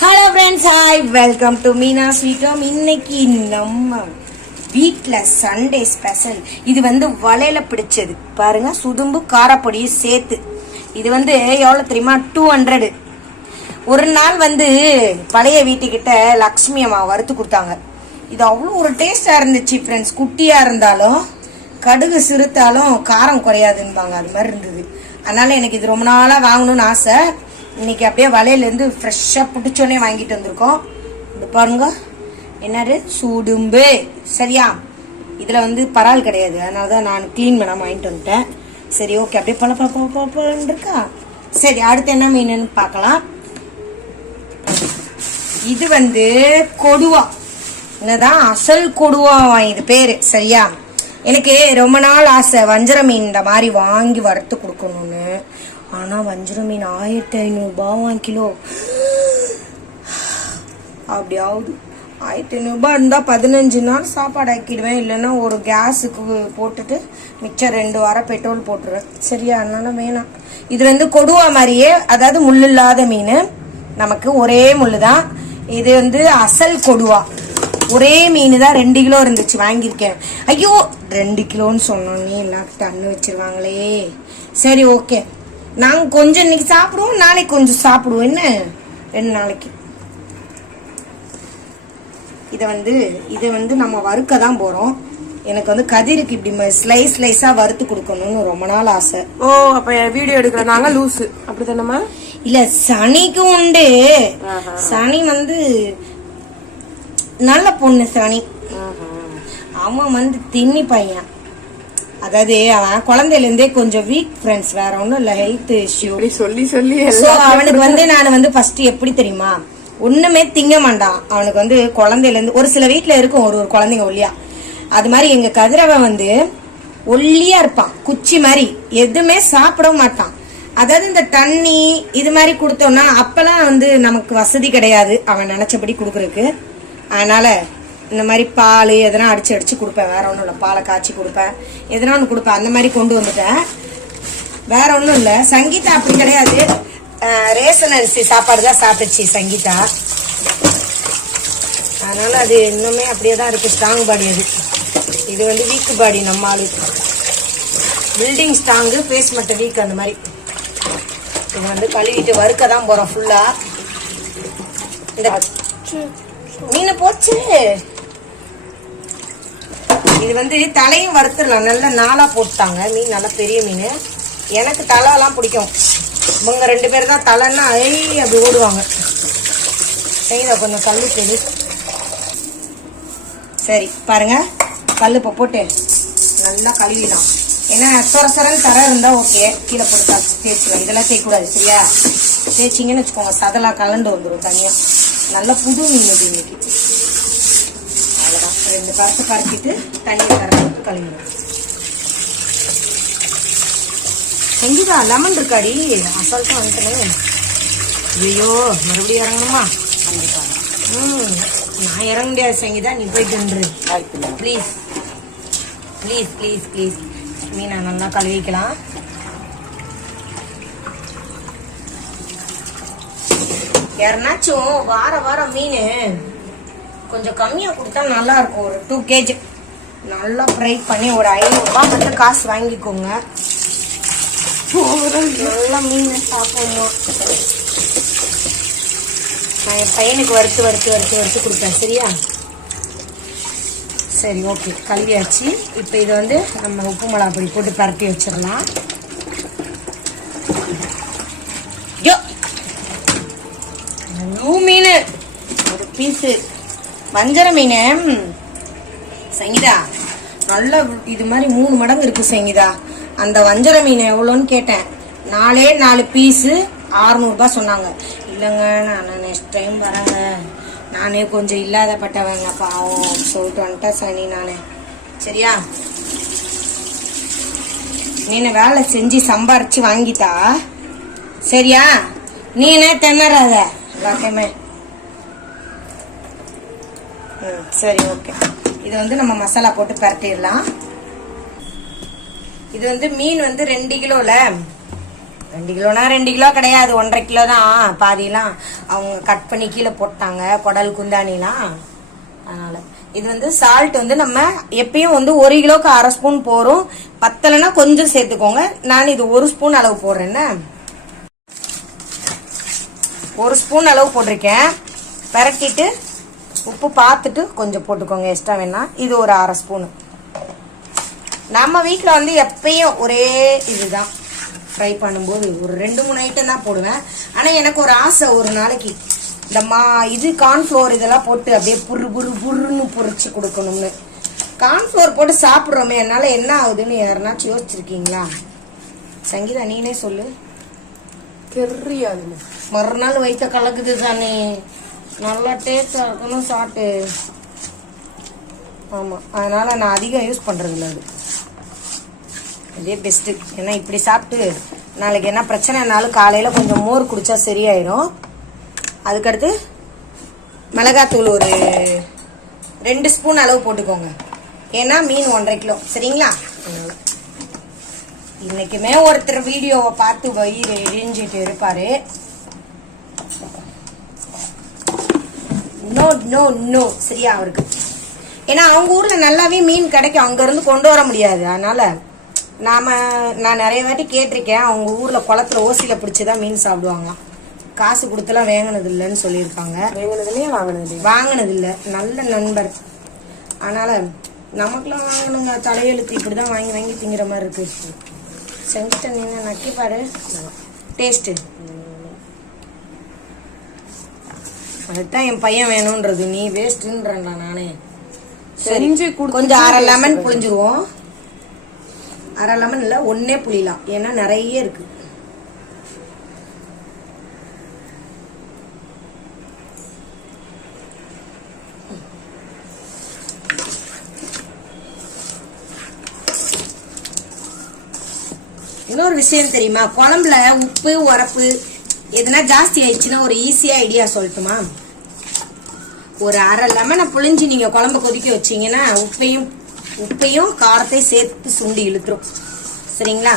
Hello friends, hi, welcome to Meena sweet home. இன்னைக்கு நம்ம வீட்டில் சண்டே ஸ்பெஷல். இது வந்து வலையில பிடிச்சது பாருங்க, சுதும்பு காரப்பொடியும் சேர்த்து. இது வந்து எவ்வளோ தெரியுமா? 200. ஒரு நாள் வந்து பழைய வீட்டுக்கிட்ட லக்ஷ்மி அம்மா வறுத்து கொடுத்தாங்க. இது அவ்வளோ ஒரு டேஸ்டாக இருந்துச்சு ஃப்ரெண்ட்ஸ். குட்டியாக இருந்தாலும் கடுகு சிறுத்தாலும் காரம் குறையாதுன்பாங்க, அது மாதிரி இருந்தது. அதனால எனக்கு இது ரொம்ப நாளாக வாங்கணும்னு ஆசை. இன்னைக்கு அப்படியே வலையிலேருந்து ஃப்ரெஷ்ஷாக பிடிச்சோன்னே வாங்கிட்டு வந்திருக்கோம். இது பாருங்க, என்னது சுடும்பு. சரியா, இதில் வந்து பரால் கிடையாது, அதனால தான் நான் க்ளீன் பண்ணாமல் வாங்கிட்டு வந்துட்டேன். சரி, ஓகே, அப்படியே பழப்பழன்னு இருக்கா. சரி, அடுத்து என்ன மீனுன்னு பார்க்கலாம். இது வந்து கொடுவா, என்னதான் அசல் கொடுவா இது பேரு. சரியா, எனக்கு ரொம்ப நாள் ஆசை வஞ்சர மீன் இந்த மாதிரி வாங்கி வறுத்து கொடுக்கணும்னு. ஆனா வஞ்சர மீன் 1500 கிலோ. அப்படியாவது 1500 இருந்தா 15 நாள் சாப்பாடு ஆக்கிடுவேன். இல்லைன்னா ஒரு கேஸுக்கு போட்டுட்டு மிச்சம் 2 வாரம் பெட்ரோல் போட்டுருவேன். சரியா, அதனால வேணாம். இது வந்து கொடுவா மாதிரியே, அதாவது முள் இல்லாத மீன். நமக்கு ஒரே முள்ளு தான். இது வந்து அசல் கொடுவா. ஒரே மீன் தான் 2 கிலோ இருந்துச்சு, வாங்கியிருக்கேன். ஐயோ, 2 கிலோன்னு சொன்னோன்னே எல்லாம் டன்னு வச்சிருவாங்களே. சரி, ஓகே, நாங்கள் கொஞ்சம் இன்னைக்கு சாப்பிடுவோம், நாளைக்கு கொஞ்சம் சாப்பிடுவோம். என்ன 2 நாளைக்கு. இதை வந்து நம்ம வறுக்க தான் போகிறோம். எனக்கு வந்து கதிருக்கு இப்படி ஸ்லைஸாக வறுத்து கொடுக்கணும்னு ரொம்ப நாள் ஆசை. ஓ, அப்ப வீடியோ எடுக்கிறனால லூஸு அப்படித்தானம்மா? இல்லை, சனிக்கும் உண்டு. சனி வந்து நல்ல பொண்ணு. சனி அவன் வந்து தின்னி பையன். அதாவது அவன் குழந்தையிலேருந்தே கொஞ்சம் வீக் ஃப்ரெண்ட்ஸ், வேற ஒன்றும் இல்லை, ஹெல்த் இஷ்யூ சொல்லி அவனுக்கு வந்து நான் வந்து ஃபர்ஸ்ட் எப்படி தெரியுமா, ஒண்ணுமே திங்க மாட்டான். அவனுக்கு வந்து குழந்தையிலேருந்து ஒரு சில வீட்டில் இருக்கும் ஒரு குழந்தைங்க ஒல்லியா. அது மாதிரி எங்க கதிரவன் வந்து ஒல்லியா இருப்பான், குச்சி மாதிரி. எதுவுமே சாப்பிடவும் மாட்டான். அதாவது இந்த தண்ணி இது மாதிரி கொடுத்தோம்னா, அப்பெல்லாம் வந்து நமக்கு வசதி கிடையாது அவன் நினைச்சபடி கொடுக்குறதுக்கு. அதனால இந்த மாதிரி பால் எதனா அடிச்சு கொடுப்பேன். வேற ஒன்றும் இல்லை, பாலை காய்ச்சி கொடுப்பேன், எதனா ஒன்று கொடுப்பேன். அந்த மாதிரி கொண்டு வந்துட்டேன், வேற ஒன்றும் இல்லை. சங்கீதா அப்படி கிடையாது, ரேஷன் அரிசி சாப்பாடு தான் சாப்பிடுச்சு சங்கீதா. அதனால அது இன்னுமே அப்படியே தான் இருக்கு, ஸ்ட்ராங் பாடி. அது இது வந்து வீக்கு பாடி. நம்ம ஆளு பில்டிங் ஸ்ட்ராங்கு, ஃபேஸ் மட்டும் வீக். அந்த மாதிரி இது வந்து கழுவிட்டு வறுக்க தான் போறோம் ஃபுல்லா. இந்த மீன் போச்சு. இது வந்து தலையும் வறுத்துடலாம். நல்லா நாளா போட்டாங்க மீன், நல்லா பெரிய மீன். எனக்கு தலைலாம் பிடிக்கும். இவங்க 2 பேர் தான் தலைன்னா அப்படி ஓடுவாங்க. செய்த கொஞ்சம் கல்லு சரி. சரி பாருங்க, கல்லு இப்போ போட்டு நல்லா கழுவிடலாம். ஏன்னா சொரன்னு தர இருந்தா ஓகே, கீழே போட்டு தேய்ச்சிக்கலாம். இதெல்லாம் தேய்க்கூடாது. சரியா, தேய்ச்சிங்கன்னு வச்சுக்கோங்க, சதெல்லாம் கலண்டு வந்துடும் தனியா. நல்ல புது மீன் இது இன்னைக்கு. அவ்வளோதான், 2 பருத்து பறிச்சிட்டு தண்ணியை கரைச்சி கழுவிடும். செஞ்சுதா லெமன் இருக்காடி, அசால்ட்டா வந்துட்டேன். ஐயோ, மறுபடியும் இறங்கணுமா? நான் இறங்க முடியாது சங்கீதா, நீ போயிட்டு ப்ளீஸ் ப்ளீஸ் ப்ளீஸ் ப்ளீஸ். மீனை நல்லா கழுவிக்கலாம். யாருனாச்சும் வாரம் மீன் கொஞ்சம் கம்மியா கொடுத்தா நல்லா இருக்கும். ஒரு 2 kg நல்லா ஃப்ரை பண்ணி ஒரு 500 ரூபாய் மட்டும் காசு வாங்கிக்கோங்க. நல்லா மீன் சாப்பிடணும். நான் என் பையனுக்கு வறுத்து கொடுப்பேன். சரியா, சரி, ஓகே, கழுவியாச்சு. இப்போ இதை வந்து நம்ம உப்பு மிளகா பொடி போட்டு பரட்டி வச்சிடலாம். மீன் ஒரு பீஸு வஞ்சர மீன். சங்கீதா நல்லா இது மாதிரி 3 மடங்கு இருக்கு சங்கீதா. அந்த வஞ்சர மீன் எவ்வளோன்னு கேட்டேன். 4 பீஸு 600 ரூபாய் சொன்னாங்க. இல்லைங்க, நான் நெக்ஸ்ட் டைம் வரேங்க, நானே கொஞ்சம் இல்லாதப்பட்டவங்க பாவம் சொல்லிட்டு வந்துட்டேன் சனி நானே. சரியா, நீனை வேலை செஞ்சு சம்பாரிச்சு வாங்கிட்டா. சரியா, நீனே திணறாத எல்லாத்தையுமே. சரி, ஓகே. இது வந்து நம்ம மசாலா போட்டு பரட்டிடலாம். இது வந்து மீன் வந்து 2 கிலோல 2 கிலோனா 2 கிலோ கிடையாது, 1.5 கிலோ தான். பாதிலாம் அவங்க கட் பண்ணி கீழே போட்டாங்க, குடல் குந்தானிலாம். அதனால இது வந்து சால்ட் வந்து நம்ம எப்பயும் வந்து 1 கிலோக்கு 1/2 ஸ்பூன் போறோம். பத்தலைன்னா கொஞ்சம் சேர்த்துக்கோங்க. நான் இது 1 ஸ்பூன் அளவு போடுறேன்னு, 1 ஸ்பூன் அளவு போட்டிருக்கேன். பரட்டிட்டு உப்பு பார்த்துட்டு கொஞ்சம் போட்டுக்கோங்க, எக்ஸ்ட்ரா வேணா. இது ஒரு 1/2 ஸ்பூனு. நம்ம வீட்டில் வந்து எப்பயும் ஒரே இதுதான் ஃப்ரை பண்ணும்போது ஒரு 2-3 ஐட்டம் தான் போடுவேன். ஆனால் எனக்கு ஒரு ஆசை, ஒரு நாளைக்கு இந்த இது கார்ன்ஃப்ளோர் இதெல்லாம் போட்டு அப்படியே புருன்னு பொரிச்சு கொடுக்கணும்னு. கார்ன்ஃப்ளோர் போட்டு சாப்பிட்றோமே, என்னால் என்ன ஆகுதுன்னு யாருனாச்சும் யோசிச்சிருக்கீங்களா? சங்கீதா நீனே சொல்லு. தெரியாது. மறுநாள் வைத்த கலக்குது தானே, நல்லா டேஸ்டா இருக்கணும் சாப்பிட்டு. ஆமாம், அதனால நான் அதிகம் யூஸ் பண்ணுறது இல்லை. அது இதே பெஸ்ட்டு. ஏன்னா இப்படி சாப்பிட்டு நாளைக்கு என்ன பிரச்சனைனாலும் காலையில் கொஞ்சம் மோர் குடித்தா சரியாயிடும். அதுக்கடுத்து மிளகாத்தூள் ஒரு 2 ஸ்பூன் அளவு போட்டுக்கோங்க. ஏன்னா மீன் 1.5 கிலோ, சரிங்களா? இன்னைக்குமே ஒருத்தர் வீடியோவை பார்த்து வயிறு எரிஞ்சிட்டு இருப்பாரு. நோ நோ நோ, சரியா அவருக்கு? ஏன்னா அவங்க ஊர்ல நல்லாவே மீன் கிடைக்கும், அங்க இருந்து கொண்டு வர முடியாது. அதனால நான் நிறைய வாட்டி கேட்டிருக்கேன், அவங்க ஊர்ல குளத்துல ஓசியில பிடிச்சிதான் மீன் சாப்பிடுவாங்களாம். காசு கொடுத்துலாம் வாங்கினது இல்லைன்னு சொல்லியிருக்காங்க. வாங்கினது இல்லை. நல்ல நண்பர். அதனால நமக்குலாம் வாங்கணுங்க, தலையெழுத்து இப்படிதான் வாங்கி வாங்கி திங்கிற மாதிரி இருக்கு. செஞ்சுட்டு நீங்க நக்கி பாரு, டேஸ்ட். அதுதான் என் பையன் வேணும்ன்றது, நீ வேஸ்ட்ன்றா நானே. சரி, கொஞ்சம் 1/2 லெமன் புளிஞ்சிருவோம். 1/2 லெமன் இல்ல, 1 புளியலாம், ஏன்னா நிறைய இருக்கு. இன்னொரு விஷயம் தெரியுமா, குழம்புல உப்பு உரப்பு எதுனா ஜாஸ்தி ஆயிடுச்சுன்னா ஒரு ஈஸியா ஐடியா சொல்லட்டுமா? ஒரு 1/2 லெமனை புளிஞ்சு நீங்க குழம்பு கொதிக்க வச்சீங்கன்னா உப்பையும் காரத்தையும் சேர்த்து சுண்டி இழுத்துரும், சரிங்களா?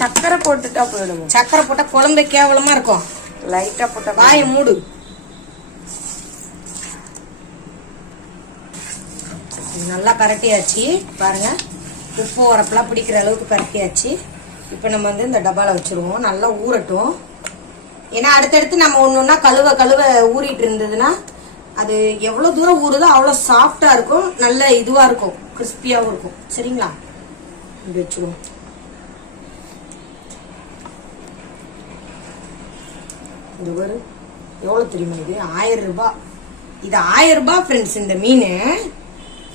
சக்கரை போட்டுட்டா போயிடும். சக்கரை போட்டா குழம்பு கேவலமா இருக்கும். லைட்டா போட்டா. வாயை மூடு. நல்லா பரட்டியாச்சு பாருங்க, உப்பு உரப்பெல்லாம் பிடிக்கிற அளவுக்கு பரட்டியாச்சு. இப்ப நம்ம வந்து இந்த டப்பால வச்சிருவோம், நல்லா ஊறட்டும். ஏன்னா அடுத்தடுத்து நம்ம ஒன்னொன்னா கழுவ ஊறிட்டு இருந்ததுன்னா அது எவ்வளவு தூரம் ஊறுதோ அவ்வளவு சாஃப்டா இருக்கும், நல்ல இதுவா இருக்கும், கிறிஸ்பியாவும் இருக்கும், சரிங்களா? இப்படி வச்சுருவோம். இந்த ஒரு எவ்வளவு தெரியுமா, இது 1000 ரூபாய். இது 1000 ரூபாய் ஃப்ரெண்ட்ஸ். இந்த மீன்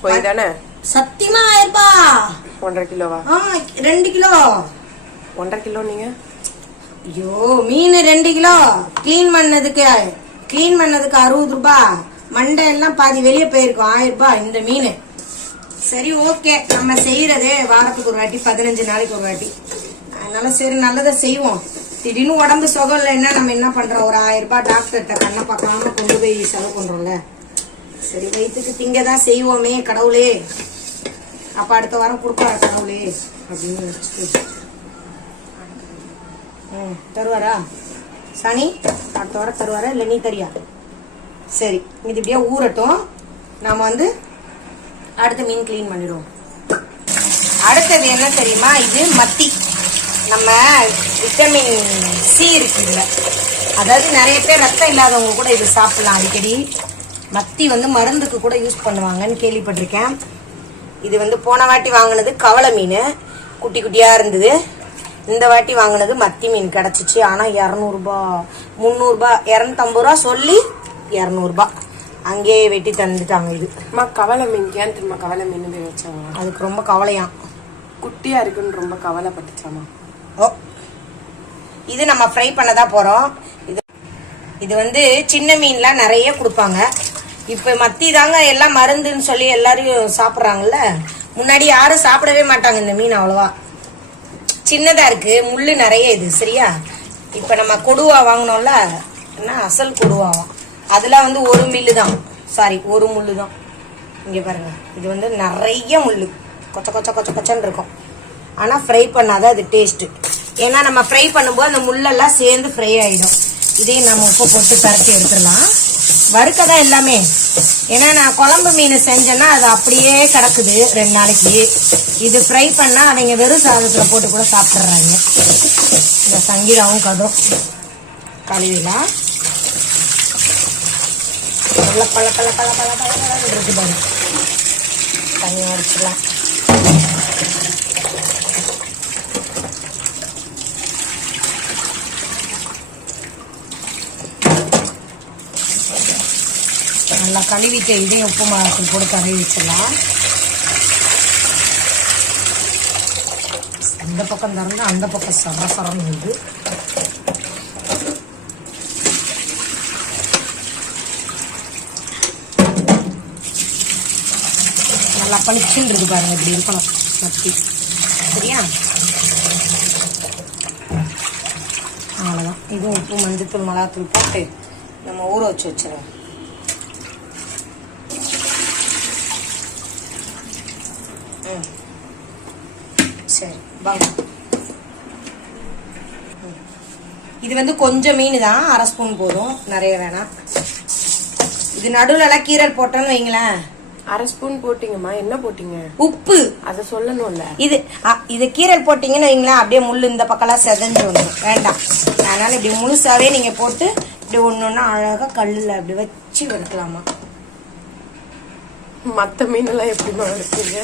போய் தானே சத்தியமா 1000 ரூபாய். 1.5 கிலோவா? 2 கிலோ. 1.5 கிலோ நீங்க? ஐயோ, மீன் 2 கிலோ கிளீன் பண்ணதுக்கு 60 ரூபாய். மண்டை எல்லாம் பாதி வெளியே போயிருக்கும். 1000 ரூபாய் இந்த மீன். சரி, ஓகே, நம்ம செய்யறதே வாரத்துக்கு ஒரு வாட்டி, 15 நாளைக்கு ஒரு வாட்டி. அதனால சரி நல்லதை செய்வோம். திடீர்னு உடம்பு சுகம் இல்லைன்னா நம்ம என்ன பண்றோம், ஒரு 1000 ரூபாய் டாக்டர்கிட்ட கண்ணை பார்க்காம கொண்டு போய் செலவு பண்றோம்ல. சரி, வயிற்றுக்கு திங்கதான் செய்வோமே கடவுளே, அப்ப அடுத்த வாரம் கொடுப்பாரு கடவுளே அப்படின்னு வச்சுட்டு. தருவாரா சனி? அடுத்த வாரம் தருவாரா இல்ல நீ தரியா? சரி, இது இப்படியே ஊறட்டும். நாம வந்து அடுத்த மீன் கிளீன் பண்ணிடுவோம். அடுத்தது என்ன தெரியுமா, இது மத்தி. நம்ம விட்டமின் சி இருக்குல்ல, அதாவது நிறைய பேர் ரத்தம் இல்லாதவங்க கூட இது சாப்பிடலாம் அடிக்கடி. மத்தி வந்து மருந்துக்கு கூட யூஸ் பண்ணுவாங்கன்னு கேள்விப்பட்டிருக்கேன். இது வந்து போன வாட்டி வாங்கினது கவளை மீன், குட்டி குட்டியா இருந்தது. இந்த வாட்டி வாங்கினது மத்தி மீன் கிடைச்சிச்சு. ஆனா 200 ரூபாய் 300 ரூபாய் 250 ரூபாய் சொல்லி 200 ரூபாய் அங்கேயே வெட்டி தந்துட்டாங்க. இது கவலை மீன் ஏன் தெரியுமா கவலை மீன் பேர் வச்சாங்க? அதுக்கு ரொம்ப கவலையாம், குட்டியா இருக்குன்னு ரொம்ப கவலைப்பட்டுச்சாமா. ஓ, இது நம்ம ஃப்ரை பண்ணதான் போறோம். இது வந்து சின்ன மீன்லாம் நிறைய கொடுப்பாங்க. இப்ப மத்தி தாங்க எல்லாம் மருந்துன்னு சொல்லி எல்லாரையும் சாப்பிட்றாங்கல்ல. முன்னாடி யாரும் சாப்பிடவே மாட்டாங்க இந்த மீன், அவ்வளவா சின்னதா இருக்கு, முள்ளு நிறைய. இது சரியா? இப்ப நம்ம கொடுவா வாங்கினோம்ல, என்ன அசல் கொடுவாவாம், அதுல வந்து ஒரு மில்லு தான், சாரி ஒரு முள்ளு தான். இங்க பாருங்க, இது வந்து நிறைய முள்ளு, கொச்ச கொச்ச கொச்ச கொச்சன்னு இருக்கும். ஆனா ஃப்ரை பண்ணாதான் அது டேஸ்ட். ஏன்னா நம்ம ஃப்ரை பண்ணும்போது அந்த முள்ளெல்லாம் சேர்ந்து ஃப்ரை ஆயிடும். இதையும் நம்ம உப்பு போட்டு பரட்டி எடுத்துடலாம். வறுக்க தான் எல்லாமே. ஏன்னா நான் குழம்பு மீன் செஞ்சேன்னா அது அப்படியே கிடக்குது 2 நாளைக்கு. இது ஃப்ரை பண்ணா அவங்க வெறும் சாதத்துல போட்டு கூட சாப்பிட்றாங்க. இந்த சங்கீதாவும் கதும் கழுவிலாம் நல்லா பல பல பல பல பல பல இருக்கு பாருங்க. தனியாக வச்சுக்கலாம். நல்லா கழுவிட்டு இதையும் உப்பு மிளகாத்தூள் போட்டு கழுவி வச்சிடலாம். இந்த பக்கம் திறந்து அந்த பக்கம் சரசரம் வந்து நல்லா பளிச்சுன்னு இருக்கு பாருங்க. இப்படி இருக்கணும் மத்தி. சரியா? அவ்வளோதான். இதுவும் உப்பு மஞ்சத்தூள் மிளகாத்தூள் போட்டு நம்ம ஊற வச்சு வச்சிடலாம். சரி வாங்க. இது வந்து கொஞ்சம் மீன் தான், 1/2 ஸ்பூன் போதும், நிறைய வேணாம். இது நடுவுல கீரல் போட்டோன்னு வைங்களேன். 1/2 ஸ்பூன் போட்டீங்கம்மா. என்ன போட்டீங்க? உப்பு. அதை சொல்லணும்ல. இது கீரல் போட்டீங்கன்னு வைங்களேன், அப்படியே முள்ளு இந்த பக்கம்லாம் செதஞ்சு வந்துடும். வேண்டாம். அதனால இப்படி முழுசாவே நீங்க போட்டு இப்படி ஒன்னொன்னா அழகா கல்லுல அப்படி வச்சு வறுக்கலாமா. மத்த மீன் எல்லாம் எப்படிமா வறுப்பீங்க?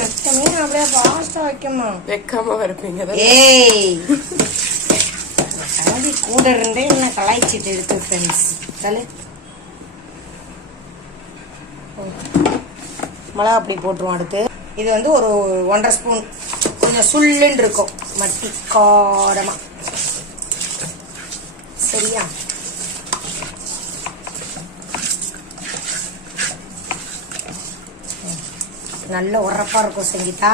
மத்த மீன் அப்படியே பாஸ்டா வைக்கமா வைக்காம வறுப்பீங்க. ஏய் கலதி கூட இருந்தே என்ன கலாய்ச்சிட்டு இருக்கு ஃப்ரெண்ட்ஸ். தலை மிளகா அப்படி போட்டுருவோம். அடுத்து இது வந்து ஒரு 1/2 ஸ்பூன் கொஞ்சம் சுள்ளுன்னு இருக்கும், மட்டி காரமா. சரியா? நல்ல உரப்பா இருக்கும் சங்கீதா.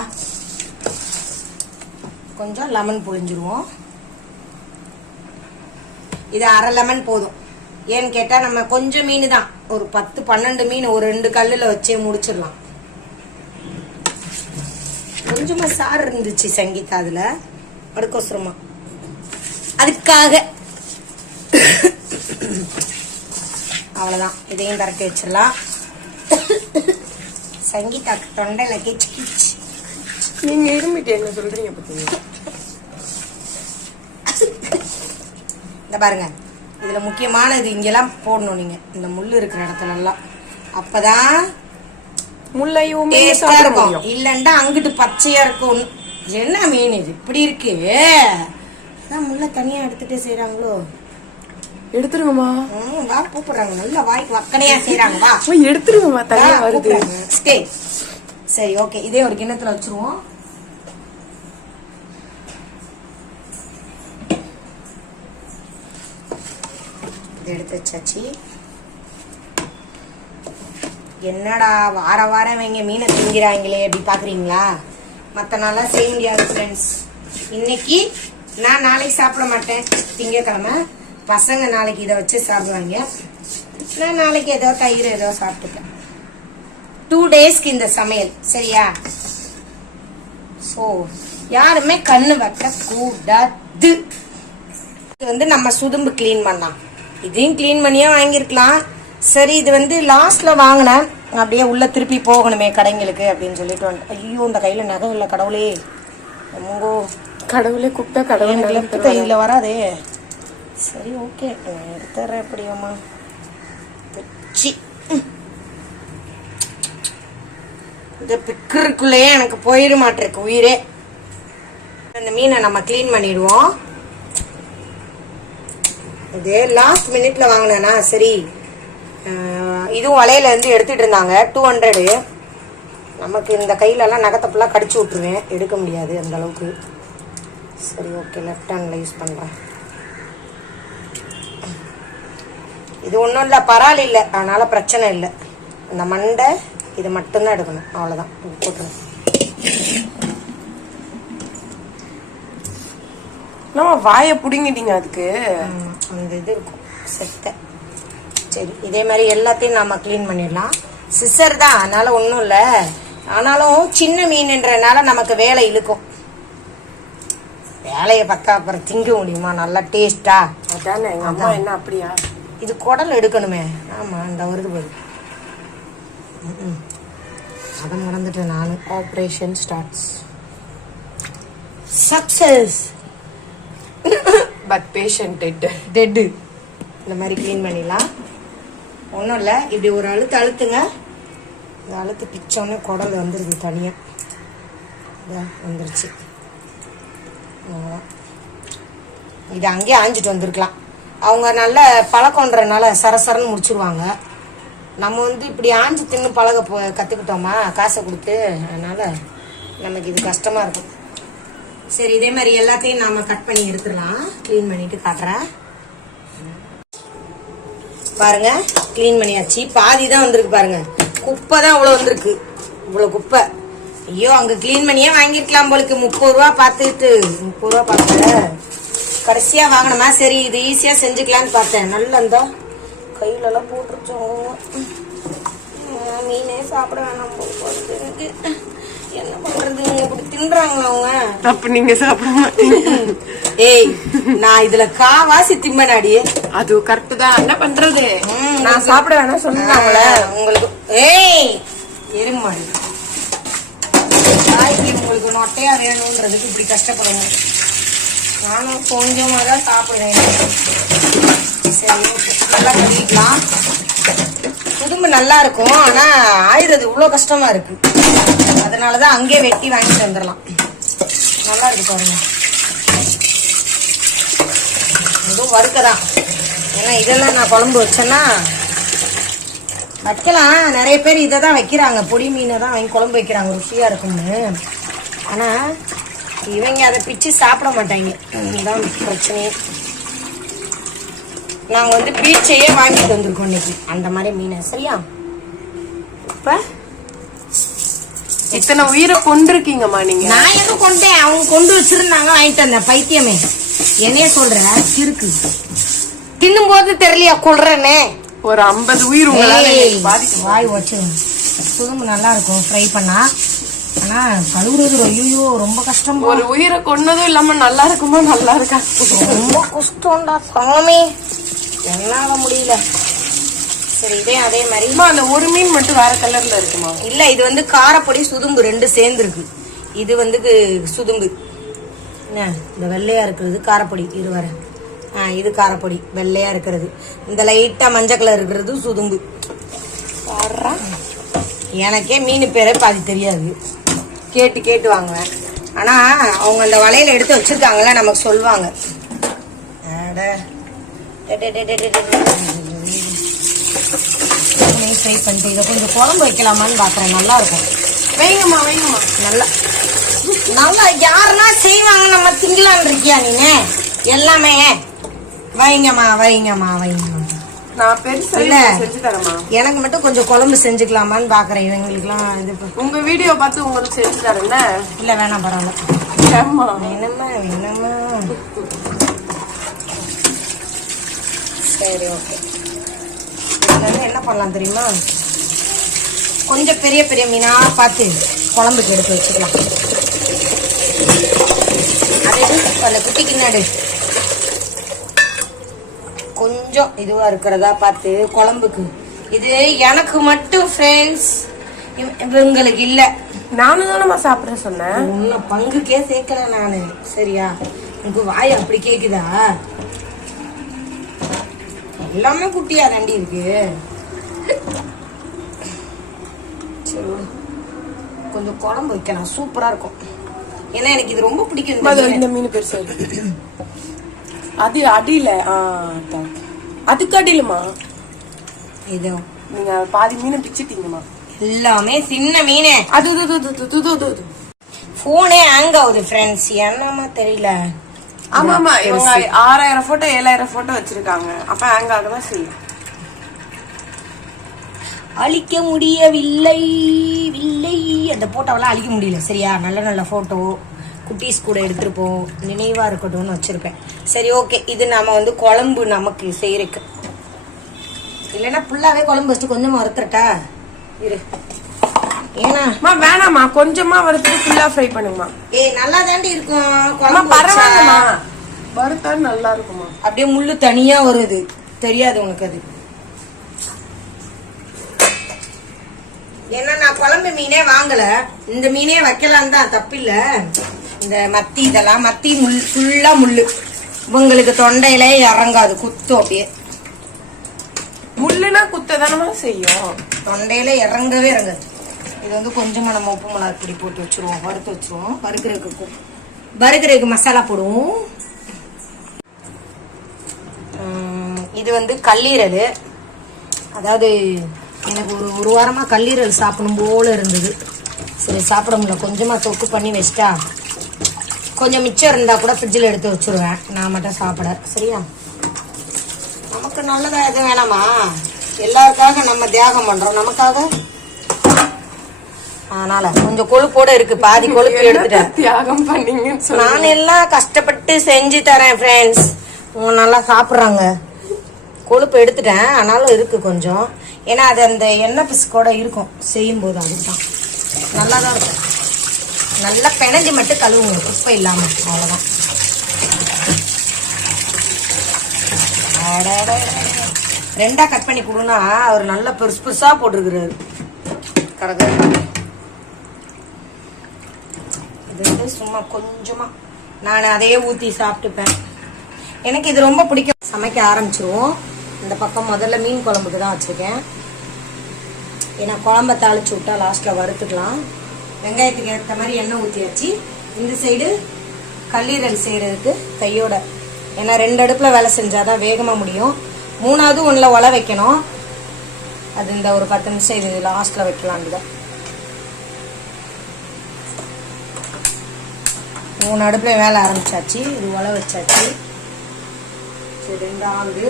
கொஞ்சம் லெமன் புழிஞ்சிருவோம். இது 1/2 லெமன் போதும். ஏன்னு கேட்டா நம்ம கொஞ்சம் மீன் தான், ஒரு 10-12 மீன் ஒரு 2 கல்லுல வச்சே முடிச்சிடலாம். கொஞ்சமா சாறு இருந்துச்சு சங்கீதா அதுல, அடுக்கோசரமா அதுக்காக. அவ்வளவுதான். இதையும் பரட்டி வச்சிடலாம். சங்கீதாக்கு தொண்டையில கிச்சு கிச்சு. நீங்க இருமிட்டு என்ன சொல்றீங்க பாத்தீங்க? இந்த பாருங்க, இதுல முக்கியமானது இங்கெல்லாம் போடணும் நீங்க, இந்த முள்ளு இருக்கிற இடத்துல எல்லாம். அப்பதான் முள்ளையும் டேஸ்டா இருக்கும். இல்லன்னா அங்கிட்டு பச்சையா இருக்கும். என்ன மீன் இது இப்படி இருக்கு? முள்ள தனியா எடுத்துட்டு செய்யறாங்களோ? எடுத்துருங்கம்மா. வா கூப்பிடுறாங்க. நல்லா வாய்க்கு வக்கனையா செய்யறாங்க. வா எடுத்துருங்கம்மா. தனியா வருது. ஸ்டே. சரி ஓகே. இதே ஒரு கிண்ணத்துல வச்சிருவோம். எடுத்து வச்சாச்சு. என்னடா வார வாரம் இவங்க மீனை திங்கிறாங்களே அப்படி பாக்குறீங்களா? மத்த நாளா செய்ய முடியாது ஃப்ரெண்ட்ஸ். இன்னைக்கு நான் நாளைக்கு சாப்பிட மாட்டேன், திங்கக்கிழமை. பசங்க நாளைக்கு இதை வச்சு சாப்பிடுவாங்க. நான் நாளைக்கு ஏதோ தயிர் ஏதோ சாப்பிட்டுப்பேன். 2 டேஸ்க்கு இந்த சமையல். சரியா? சோ யாருமே கண்ணு வைக்க கூடாது. இது வந்து நம்ம சுதும்பு கிளீன் பண்ணலாம். இதையும் கிளீன் பண்ணியே வாங்கியிருக்கலாம். சரி, இது வந்து லாஸ்ட்ல வாங்கினேன். அப்படியே உள்ள திருப்பி போகணுமே கடைங்களுக்கு அப்படின்னு சொல்லிட்டு வந்து. ஐயோ, இந்த கையில நகை இல்லை கடவுளே. எங்கோ கடவுளே கூப்பிட்டா கடவுளே கையில வராதே. சரி ஓகே, எடுத்துறேன். எப்படியாமா இந்த பிக்கருக்குள்ளேயே எனக்கு போயிட மாட்டிருக்கு உயிரே. இந்த மீனை நம்ம கிளீன் பண்ணிடுவோம். இது லாஸ்ட் மினிட்ல வாங்கினேனா. சரி, இதுவும் வலையில இருந்து எடுத்துட்டு இருந்தாங்க. 200. நமக்கு இந்த கையில எல்லாம் நகத்தை ஃபுல்லா கடிச்சு விட்டுருவேன், எடுக்க முடியாது அந்த அளவுக்கு. சரி ஓகே, லெஃப்ட் ஹேண்ட்ல யூஸ் பண்றேன். இது ஒன்றும் இல்லை, பரால் இல்லை, அதனால பிரச்சனை இல்லை. இந்த மண்டை இது மட்டும்தான் எடுக்கணும், அவ்வளோதான். போட்டுருங்க. நம்ம வாயை பிடிங்கிட்டீங்க. அதுக்கு அந்த இது இருக்கும் செத்த. சரி, இதே மாதிரி எல்லாத்தையும் நாம கிளீன் பண்ணிடலாம். சிசர் தான், அதனால ஒன்றும் இல்லை. ஆனாலும் சின்ன மீன்ன்றனால நமக்கு வேலை இழுக்கும். வேலையை பார்த்தா அப்புறம் திங்க முடியுமா? நல்லா டேஸ்டா. அதானே எங்க அம்மா என்ன அப்படியா? இது குடல் எடுக்கணுமே. ஆமா, இந்த வருது போது. அதை மறந்துட்டேன் நானு. Operation starts. Success. But patient dead. இந்த மாதிரி க்ளீன் பண்ணிடலாம். ஒன்றும் இல்லை, இப்படி ஒரு அழுத்துங்க. இந்த அழுத்து பிச்சோன்னே குடல் வந்துருது தனியாக. இதான் வந்துருச்சு. இது அங்கேயே ஆஞ்சிட்டு வந்திருக்கலாம். அவங்க நல்ல பழக்கம்ன்றனால சரசரன்னு முடிச்சிருவாங்க. நம்ம வந்து இப்படி ஆஞ்சி தின்னு கற்றுக்கிட்டோமா காசை கொடுத்து, அதனால நமக்கு இது கஷ்டமாக இருக்கும். சரி, இதே மாதிரி எல்லாத்தையும் நாம் கட் பண்ணி எடுத்துடலாம். க்ளீன் பண்ணிட்டு காட்டுறேன் பாருங்க. க்ளீன் பண்ணியாச்சு. பாதி தான் வந்திருக்கு பாருங்க. குப்பை தான் இவ்வளோ வந்திருக்கு. இவ்வளோ குப்பை. ஐயோ, அங்கே க்ளீன் பண்ணியே வாங்கிருக்கலாம் போலுக்கு. 30 ரூபா பார்த்துட்டு 30 ரூபா பார்க்கல. கடைசியாக வாங்கினோமா, சரி இது ஈஸியாக செஞ்சுக்கலான்னு பார்த்தேன். நல்லா இருந்தா கையிலலாம் போட்டுருச்சோம். மீனே சாப்பிட வேணாம் போட்டு என்ன பண்றது? இப்படி தின்றாங்களா அவங்க? அப்ப நீங்க சாப்பிட மாட்டீங்க. ஏய், நான் இதுல காவாசி திம்மனாடி. அது கரெக்ட் தான். என்ன பண்றது? நான் சாப்பிட வேணாம் சொன்னாங்களே உங்களுக்கு. ஏய், எருமாடி தாய்க்கு உங்களுக்கு நொட்டையா வேணும்ன்றதுக்கு இப்படி கஷ்டப்படணும். நானும் கொஞ்சமா தான் சாப்பிடுறேன். சரி, நல்லா கழுவிக்கலாம். குடும்பம் நல்லா இருக்கும், ஆனா ஆயுறது இவ்வளவு கஷ்டமா இருக்கு. அதனாலதான் அங்கேயே வெட்டி வாங்கிட்டு வந்துடலாம். நல்லா இருக்கு பாருங்க. இதுவும் வறுக்கதான். ஏன்னா இதெல்லாம் நான் குழம்பு வச்சேன்னா வைக்கலாம். நிறைய பேர் இதை தான் வைக்கிறாங்க, பொடி மீனை தான் வாங்கி குழம்பு வைக்கிறாங்க, ருசியா இருக்கும்னு. ஆனா இவங்க அதை பிச்சு சாப்பிட மாட்டாங்க. இதுதான் பிரச்சனையே. நாங்க வந்து பீச்சையே வாங்கிட்டு வந்திருக்கோம் இன்னைக்கு, அந்த மாதிரி மீனை. சரியா? இப்ப இத்தனை உயிரை கொண்டிருக்கீங்கம்மா நீங்க. நான் எதுவும் கொண்டேன், அவங்க கொண்டு வச்சிருந்தாங்க, வாங்கிட்டு வந்தேன். பைத்தியமே, என்னைய சொல்ற இருக்கு. தின்னும் போது தெரியலையா கொள்றேனே. ஒரு 50 உயிர் உங்களால வாய் வச்சு. குழம்பு நல்லா இருக்கும் ஃப்ரை பண்ணா. ஆனா கழுவுறது ஐயோ ரொம்ப கஷ்டம். ஒரு உயிரை கொன்னதும் இல்லாம நல்லா இருக்குமா? நல்லா இருக்கா? ரொம்ப கஷ்டம்டா சாமி, என்னால முடியல. சரி, இதே அதே மாதிரி. அந்த ஒரு மீன் மட்டும் வேற கலர்ல இருக்குமா? இல்ல, இது வந்து காரப்பொடி சுதும்பு ரெண்டு சேர்ந்து இருக்கு. இது வந்து சுதும்பு. இந்த வெள்ளையா இருக்கிறது காரப்பொடி. இது வர இது காரப்பொடி வெள்ளையா இருக்கிறது. இந்த லைட்டா மஞ்சள் கலர் இருக்கிறது சுதும்பு. எனக்கே மீன் பேரே பாதி தெரியாது, கேட்டு கேட்டு வாங்குவேன். ஆனா அவங்க அந்த வலையில எடுத்து வச்சிருக்காங்கல்ல, நமக்கு சொல்லுவாங்க. ஃப்ரை பண்ணிட்டு இதை கொஞ்சம் குழம்பு வைக்கலாமான்னு பாக்குறேன். நல்லா இருக்கும். வைங்கம்மா வைங்கம்மா. நல்லா நல்லா யாருன்னா செய்வாங்க, நம்ம திங்கலான் இருக்கியா நீங்க? எல்லாமே வைங்கம்மா வைங்கம்மா வைங்கம்மா. நான் பெருசா செஞ்சு தரேம்மா. எனக்கு மட்டும் கொஞ்சம் குழம்பு செஞ்சுக்கலாமான்னு பாக்குறேன். இவங்களுக்குலாம் இது உங்க வீடியோ பார்த்து உங்களுக்கு செஞ்சு தரேன்ல. இல்ல வேணாம், பரவாயில்ல. வேணுமா வேணுமா? சரி, ஓகே. என்ன பண்ணலாம் தெரியுமா? கொஞ்சம் பெரிய பெரிய மீனா பார்த்து குழம்புக்கு எடுத்து வச்சுக்கலாம். அதே அந்த குட்டி கிண்ணாடு கொஞ்சம் இதுவா இருக்கிறதா பார்த்து குழம்புக்கு. இது எனக்கு மட்டும் ஃப்ரெண்ட்ஸ், இவங்களுக்கு இல்ல. நானும் தானம்மா சாப்பிட சொன்னேன். உன்ன பங்குக்கே சேர்க்கல நானு. சரியா? உங்க வாய் அப்படி கேக்குதா? எல்லாமே குட்டியா தாண்டி இருக்கு. சரி, கொஞ்சம் குழம்பு வைக்கலாம், சூப்பரா இருக்கும். ஏன்னா எனக்கு இது ரொம்ப பிடிக்கும். இந்த மீன் பெருசா அது அடியில. அதுக்கு அடியிலமா இது நீங்க பாதி மீனை பிச்சுட்டீங்கம்மா. எல்லாமே சின்ன மீனே. அது போனே ஹேங் ஆகுது ஃப்ரெண்ட்ஸ், என்னமா தெரியல. ஆமா ஆமா, இவங்க 6000 போட்டோ 7000 போட்டோ வச்சிருக்காங்க. அப்ப ஹேங் ஆகதான் செய்யும். அழிக்க முடியவில்லை. அந்த போட்டோவெல்லாம் அழிக்க முடியல. சரியா? நல்ல நல்ல போட்டோ குட்டீஸ் கூட எடுத்துருப்போம், நினைவா இருக்கட்டும்னு வச்சிருப்பேன். சரி, ஓகே. இது நாம வந்து குழம்பு நமக்கு செய்யறதுக்கு. இல்லைன்னா ஃபுல்லாவே குழம்பு வச்சுட்டு கொஞ்சம் மறுத்துட்டா இரு. ஏன்னா வேணாமா, கொஞ்சமா வறுத்துட்டு ஃபுல்லா ஃப்ரை பண்ணுங்கம்மா. நல்லா தாண்டி இருக்கும் அம்மா குழம்பு பரவாயில்லம்மா, வறுத்தா நல்லா இருக்குமா. அப்படியே முள்ளு தனியா வருது, தெரியாது உனக்கு அது. ஏன்னா நான் குழம்பு மீனே வாங்கல, இந்த மீனே வைக்கலான்னு தான், தப்பில்ல. இந்த மத்தி இதெல்லாம் மத்தி முள் ஃபுல்லா முள்ளு, உங்களுக்கு தொண்டையில இறங்காது, குத்தும் அப்படியே. முள்ளுனா குத்ததானமா செய்யும், தொண்டையில இறங்கவே இறங்காது. இது வந்து கொஞ்சமா நம்ம உப்பு மிளகாய் பொடி போட்டு வச்சிருவோம், வறுத்து வச்சிருவோம். வறுக்கிறதுக்கு மசாலா போடுவோம். இது வந்து கல்லீரல், அதாவது எனக்கு ஒரு வாரமா கல்லீரல் சாப்பிடணும் போல இருந்தது. சரி சாப்பிட முடியல, கொஞ்சமா தொக்கு பண்ணி வச்சிட்டா கொஞ்சம் மிச்சம் இருந்தா கூட ஃப்ரிட்ஜில் எடுத்து வச்சிருவேன், நான் மட்டும் சாப்பிட. சரியா, நமக்கு நல்லதா எதுவும் வேணாமா, எல்லாருக்காக நம்ம தியாகம் பண்றோம், நமக்காக. அதனால கொஞ்சம் கொழுப்போட இருக்கு, பாதி கொழுப்பு எடுத்துட்டேன். தியாகம் பண்ணீங்கன்னு நான் எல்லாம் கஷ்டப்பட்டு செஞ்சு தரேன் ஃப்ரெண்ட்ஸ், நல்லா சாப்பிட்றாங்க. கொழுப்பு எடுத்துட்டேன், ஆனாலும் இருக்கு கொஞ்சம். ஏன்னா அது அந்த எண்ணெய் பிசுக்கோட இருக்கும் செய்யும் போது, அதுதான் நல்லா தான் இருக்கும். நல்லா பிணைஞ்சு மட்டும் கழுவுங்க, குப்பை இல்லாம, அவ்வளவுதான். ரெண்டா கட் பண்ணி கொடுனா அவர் நல்ல பெருசு பெருசா போட்டிருக்கிறாரு. கரெக்டாக இது வந்து சும்மா கொஞ்சமா நான் அதையே ஊற்றி சாப்பிட்டுப்பேன், எனக்கு இது ரொம்ப பிடிக்கும். சமைக்க ஆரம்பிச்சிருவோம். இந்த பக்கம் முதல்ல மீன் குழம்புக்கு தான் வச்சிருக்கேன், ஏன்னா குழம்ப தாளிச்சு விட்டா லாஸ்ட்ல வறுத்துக்கலாம். வெங்காயத்துக்கு ஏற்ற மாதிரி எண்ணெய் ஊற்றியாச்சு. இந்த சைடு கல்லீரல் செய்யறதுக்கு கையோட, ஏன்னா 2 அடுப்புல வேலை செஞ்சாதான் வேகமா முடியும். 3வது ஒண்ணுல ஒலை வைக்கணும், அது இந்த ஒரு 10 நிமிஷம் இது லாஸ்ட்ல வைக்கலான்னு தான். 3 அடுப்புல வேலை ஆரம்பிச்சாச்சு, இது ஒலை வச்சாச்சு. சரி 2வது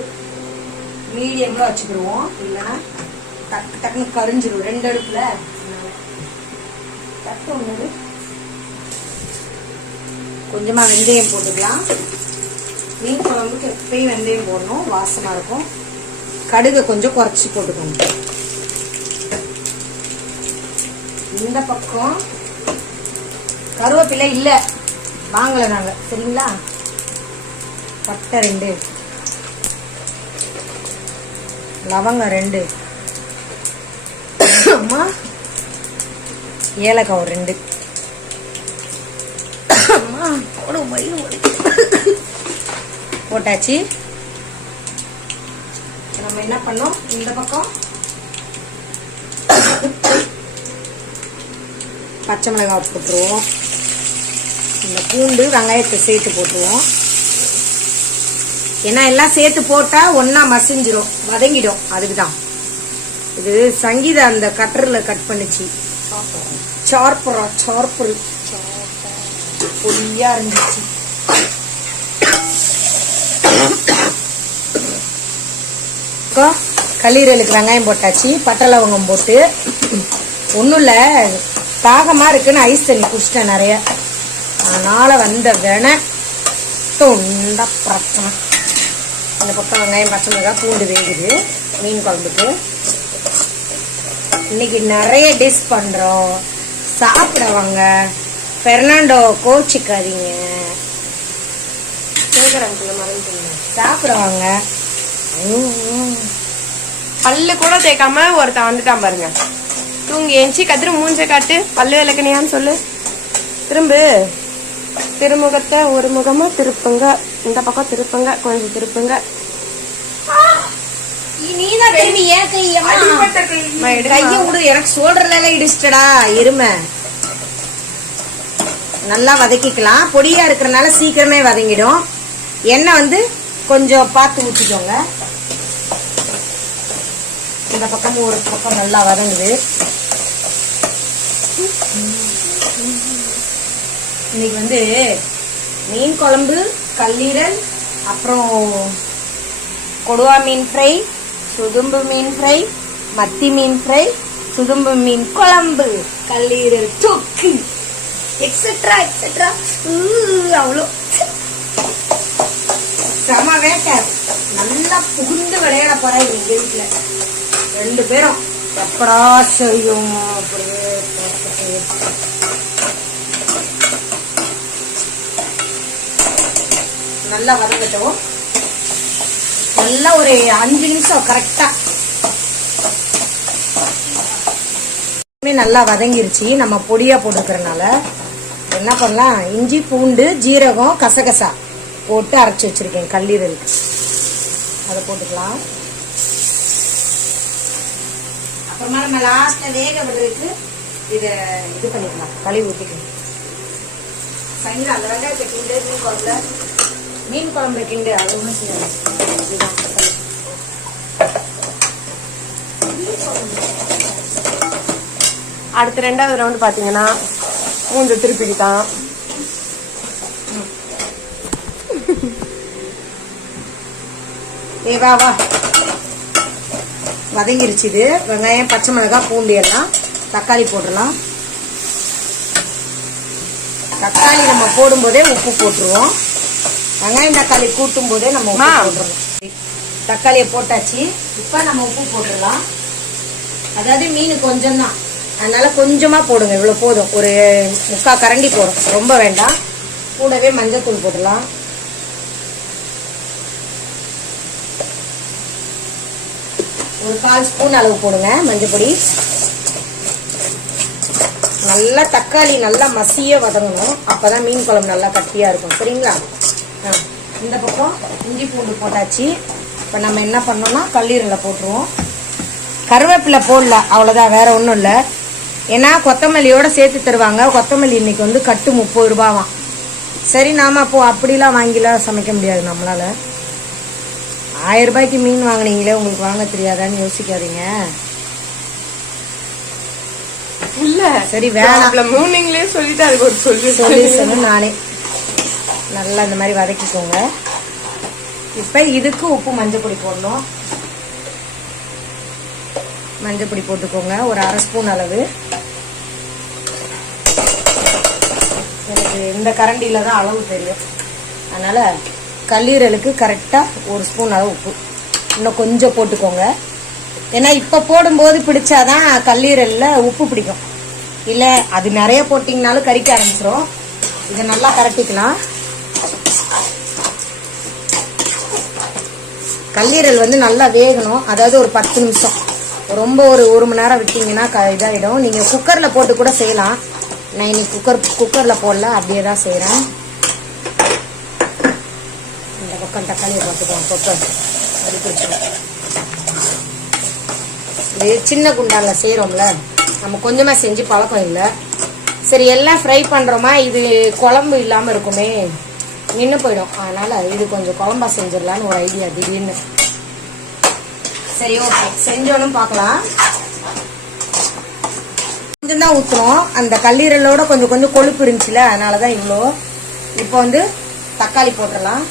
மீடியம்ல வச்சுக்கிடுவோம், இல்லைன்னா டக்கு டக்குன்னு கரிஞ்சிடும் 2 அடுப்புல. தட்டு ஒன்று, கொஞ்சமா வெந்தயம் போட்டுக்கலாம். மீன் குழம்புக்கு எப்பயும் வெந்தயம் போடணும், வாசமா இருக்கும். கடுகு கொஞ்சம் குறைச்சி போட்டுக்கணும். இந்த பக்கம் கருவேப்பிலை இல்ல, வாங்கல நாங்க, சரிங்களா. பட்டை 2, லவங்கம் 2, அம்மா ஏலக்காய் 2. அம்மா போட்டாச்சு. நம்ம என்ன பண்ணோம், இந்த பக்கம் பச்சை மிளகாய் போட்டுருவோம். இந்த பூண்டு வெங்காயத்தை சேர்த்து போட்டுருவோம், ஏன்னா எல்லாம் சேர்த்து போட்டா ஒன்னா மசிஞ்சிரும், வதங்கிடும். அதுக்குதான் இது சங்கீதா அந்த கட்டர்ல கட் பண்ணிச்சு, சார்பர் பொடியா இருந்துச்சு. கல்லீரலுக்கு வெங்காயம் போட்டாச்சு, பட்டை லவங்கம் போட்டு. ஒன்றும் இல்லை, தாகமா இருக்குன்னு ஐஸ் தண்ணி குடிச்சிட்டேன் நிறைய, அதனால வந்த தொண்ட பிரச்சனை. இந்த பக்கம் வெங்காயம் பச்சை மிளகாய் பூண்டு வேகுது மீன் குழம்புக்கு. இன்னைக்கு நிறைய டிஷ் பண்றோம், சாப்பிடவாங்க. பெர்னாண்டோ கோச்சிக்காதீங்க, சாப்பிடுவாங்க. பல்லு கூட தேய்க்காம ஒருத்தன் வந்துட்டான் பாருங்க. தூங்கி ஏஞ்சி கதிர மூஞ்ச காட்டு, பல்லு விளக்கணியான்னு சொல்லு. திருமுகத்தை ஒரு முகமா திருப்புங்க, இந்த பக்கம் திருப்புங்க, கொஞ்சம் திருப்புங்க. எனக்கு சொல்றதுல இடிச்சிட்டடா எருமை. நல்லா வதக்கிக்கலாம், பொடியா இருக்கிறனால சீக்கிரமே வதங்கிடும். எண்ணெய் வந்து கொஞ்சம் பார்த்து ஊற்றிக்கோங்க. இந்த பக்கம் ஒரு பக்கம் நல்லா வதங்குது. இன்னைக்கு வந்து மீன் குழம்பு, கல்லீரல், அப்புறம் கொடுவா மீன் ஃப்ரை, சுதும்பு மீன் ஃப்ரை, மத்தி மீன் ஃப்ரை, சுதும்பு மீன் குழம்பு, கல்லீரல் தொக்கு, எக்ஸெட்ரா எக்ஸெட்ரா. அவ்வளோ செம வேட்டை. நல்லா புகுந்து விளையாட போறேன் எங்க வீட்டுல. 2 பேரும் எப்படா செய்யும் அப்படியே நல்லா வதங்கட்டும். நல்லா ஒரு 5 நிமிஷம் கரெக்டா நல்லா வதங்கிருச்சு. நம்ம பொடியா போட்டுக்கிறதுனால என்ன பண்ணலாம், இஞ்சி பூண்டு ஜீரகம் கசகசா போட்டு அரைச்சி வச்சிருக்கேன் கல்லீரலுக்கு, அதை போட்டுக்கலாம். அப்புறமா நம்ம லாஸ்ட்ல வேக விடுறதுக்கு இதை இது பண்ணிக்கலாம், கழுவி ஊற்றிக்கலாம். சங்கீதா அந்த வெங்காயத்தை கிண்டு மீன் குழம்புல கிண்டு அது ஒன்றும் செய்யாது. அடுத்த 2வது ரவுண்ட் பாத்தீங்கன்னா மூஞ்ச திருப்பிக்கிட்டான். வா வதங்கிருச்சு. இது வெங்காயம் பச்சை மிளகாய் பூண்டு எல்லாம் தக்காளி போட்டுடலாம். தக்காளி நம்ம போடும்போதே உப்பு போட்டுருவோம். வெங்காயம் தக்காளி கூட்டும் போதே நம்ம உப்பு போட்டுருவோம். தக்காளியை போட்டாச்சு. இப்ப நம்ம உப்பு போட்டுடலாம். அதாவது மீன் கொஞ்சம் தான், அதனால கொஞ்சமா போடுங்க. இவ்வளவு போதும், ஒரு 3/4 கரண்டி போடும், ரொம்ப வேண்டாம். கூடவே மஞ்சள் தூள் போடலாம். ஒரு 1/4 ஸ்பூன் அளவு போடுங்க மஞ்சள் பொடி. நல்லா தக்காளி நல்லா மசிய வதங்கணும், அப்பதான் மீன் குழம்பு நல்லா கட்டியா இருக்கும். சரிங்களா? இந்த பக்கம் இஞ்சி பூண்டு போட்டாச்சு. இப்ப நம்ம என்ன பண்ணோம்னா கல்லீரலை போட்டுருவோம். கருவேப்பிலை போடல, அவ்வளவுதான், வேற ஒன்றும் இல்லை. ஏன்னா கொத்தமல்லியோட சேர்த்து தருவாங்க. கொத்தமல்லி இன்னைக்கு வந்து கட்டு 30 ரூபாவாம். சரி, நாம அப்போ அப்படிலாம் வாங்கிலாம் சமைக்க முடியாது நம்மளால. 1000 ரூபாய்க்கு மீன் வாங்கினீங்களே, உங்களுக்கு வாங்க தெரியாதான்னு யோசிக்காதீங்க. இல்ல சரி வேணாம், மூணுங்களே சொல்லிட்டு அதுக்கு ஒரு சொல்லி நானே. நல்லா இந்த மாதிரி வதக்கிக்கோங்க. இப்ப இதுக்கு உப்பு மஞ்சள் பொடி போடணும். மஞ்சள் பொடி போட்டுக்கோங்க, ஒரு 1/2 ஸ்பூன் அளவு. எனக்கு இந்த கரண்டியில தான் அளவு தெரியும், அதனால கல்லீரலுக்கு கரெக்டா 1 ஸ்பூன் அளவு உப்பு. இன்னும் கொஞ்சம் போட்டுக்கோங்க. ஏன்னா இப்ப போடும்போது பிடிச்சாதான் கல்லீரல்ல உப்பு பிடிக்கும். இல்ல அது நிறைய போட்டீங்கனாலும் கறிக்க ஆரம்பிச்சிடும். இதை நல்லா கரட்டிக்கலாம். கல்லீரல் வந்து நல்லா வேகணும், அதாவது ஒரு 10 நிமிஷம். ரொம்ப ஒரு 1 மணி நேரம் விட்டீங்கன்னா இதாயிடும். நீங்க குக்கர்ல போட்டு கூட செய்யலாம். நான் இன்னைக்கு குக்கர்ல போடல, அப்படியே தான் செய்யறேன். இந்த பக்கம் தக்காளியை போட்டுக்கோங்க. குக்கர் அது பிடிச்சிடும். இது சின்ன குண்டான்ல செய்யறோம்ல, நம்ம கொஞ்சமா செஞ்சு பழக்கம் இல்லை. சரி, எல்லாம் ஃப்ரை பண்றோமா, இது குழம்பு இல்லாம இருக்குமே, நின்று போயிடும். அதனால இது கொஞ்சம் குழம்பா செஞ்சிடலான்னு ஒரு ஐடியா திடீர்னு. சரி, ஓகே, செஞ்சோன்னு பார்க்கலாம். கொஞ்சம் தான் ஊற்றுறோம், அந்த கல்லீரலோட கொஞ்சம் கொஞ்சம் கொழுப்பு இருந்துச்சுல, அதனாலதான் இவ்வளோ. இப்போ வந்து தக்காளி போட்டுடலாம்.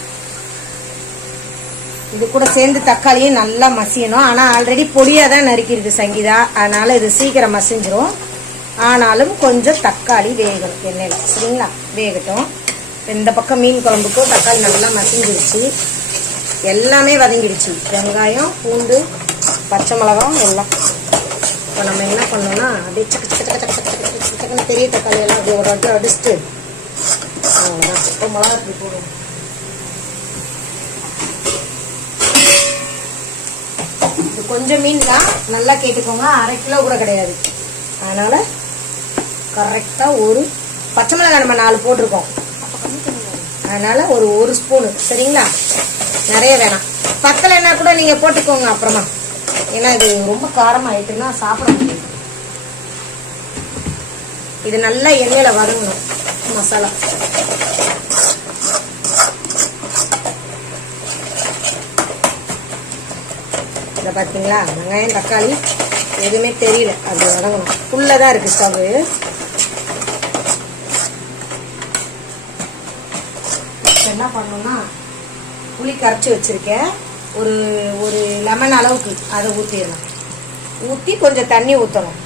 இது கூட சேர்ந்து தக்காளியும் நல்லா மசியணும். ஆனா ஆல்ரெடி பொடியா தான் நறுக்கிருக்கு சங்கீதா, அதனால இது சீக்கிரம் மசிஞ்சிரும். ஆனாலும் கொஞ்சம் தக்காளி வேகணும் எண்ணெயில. சரிங்களா? வேகட்டும். இந்த பக்கம் மீன் குழம்புக்கும் தக்காளி நல்லா மசிஞ்சிருச்சு, எல்லாமே வதங்கிடுச்சு. வெங்காயம் பூண்டு பச்சை மிளகாய் எல்லாம். இப்போ நம்ம என்ன பண்ணோம்னா அப்படியே சக்க சக்க சக்க சக்க சக்க சக்க சக்கன்னு பெரிய தக்காளி எல்லாம் அப்படியே ஒரு வாட்டி அடிச்சுட்டு அவ்வளோதான். இப்போ மிளகாத்தூள் போடுவோம். இது கொஞ்சம் மீன் தான், நல்லா கேட்டுக்கோங்க, 1/2 கிலோ கூட கிடையாது. அதனால கரெக்டா ஒரு பச்சை மிளகாய் நம்ம 4 போட்டிருக்கோம், அதனால ஒரு ஸ்பூனு. சரிங்களா? நிறைய வேணாம், பத்தலைன்னா கூட நீங்க போட்டுக்கோங்க அப்புறமா. ஏன்னா இது ரொம்ப காரம் ஆயிட்டுன்னா சாப்பிட முடியும். இது நல்லா எண்ணெயில வதங்கணும் மசாலா. இதை பார்த்தீங்களா, வெங்காயம் தக்காளி எதுவுமே தெரியல, அது வதங்கணும். ஃபுல்லதான் இருக்கு ஸ்டவ். என்ன பண்ணணும்னா புளி கரைச்சி வச்சிருக்கேன், ஒரு லெமன் அளவுக்கு அதை ஊற்றிடலாம். ஊற்றி கொஞ்சம் தண்ணி ஊற்றணும்.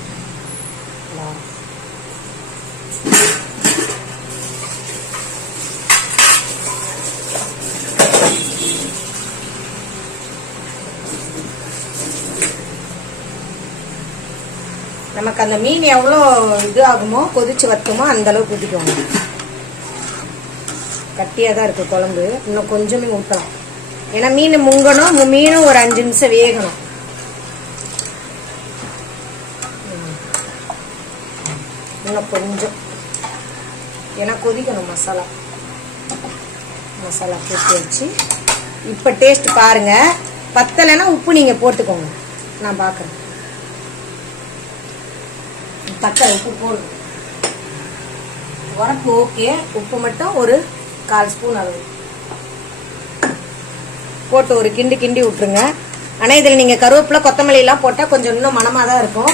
நமக்கு அந்த மீன் எவ்வளோ இது ஆகுமோ கொதிச்சு வத்துமோ அந்த அளவுக்கு கொதிக்கும். கட்டியாக தான் இருக்கு குழம்பு, இன்னும் கொஞ்சமே ஊற்றலாம். ஏன்னா மீன் முங்கணும், மீனும் ஒரு 5 நிமிஷம் வேகணும். இன்னும் கொஞ்சம், ஏன்னா கொதிக்கணும் மசாலா. மசாலா போட்டு வச்சு இப்போ டேஸ்ட் பாருங்க. பத்தலைன்னா உப்பு நீங்க போட்டுக்கோங்க, நான் பார்க்குறேன். தக்காளி உப்பு போடுங்க. உரப்பு ஓகே, உப்பு மட்டும் ஒரு 1/4 ஸ்பூன் அளவு போட்டு ஒரு கிண்டி கிண்டி விட்டுருங்க. ஆனால் இதில் நீங்கள் கருவேப்பிலை கொத்தமல்லி எல்லாம் போட்டால் கொஞ்சம் இன்னும் மனமாக தான் இருக்கும்.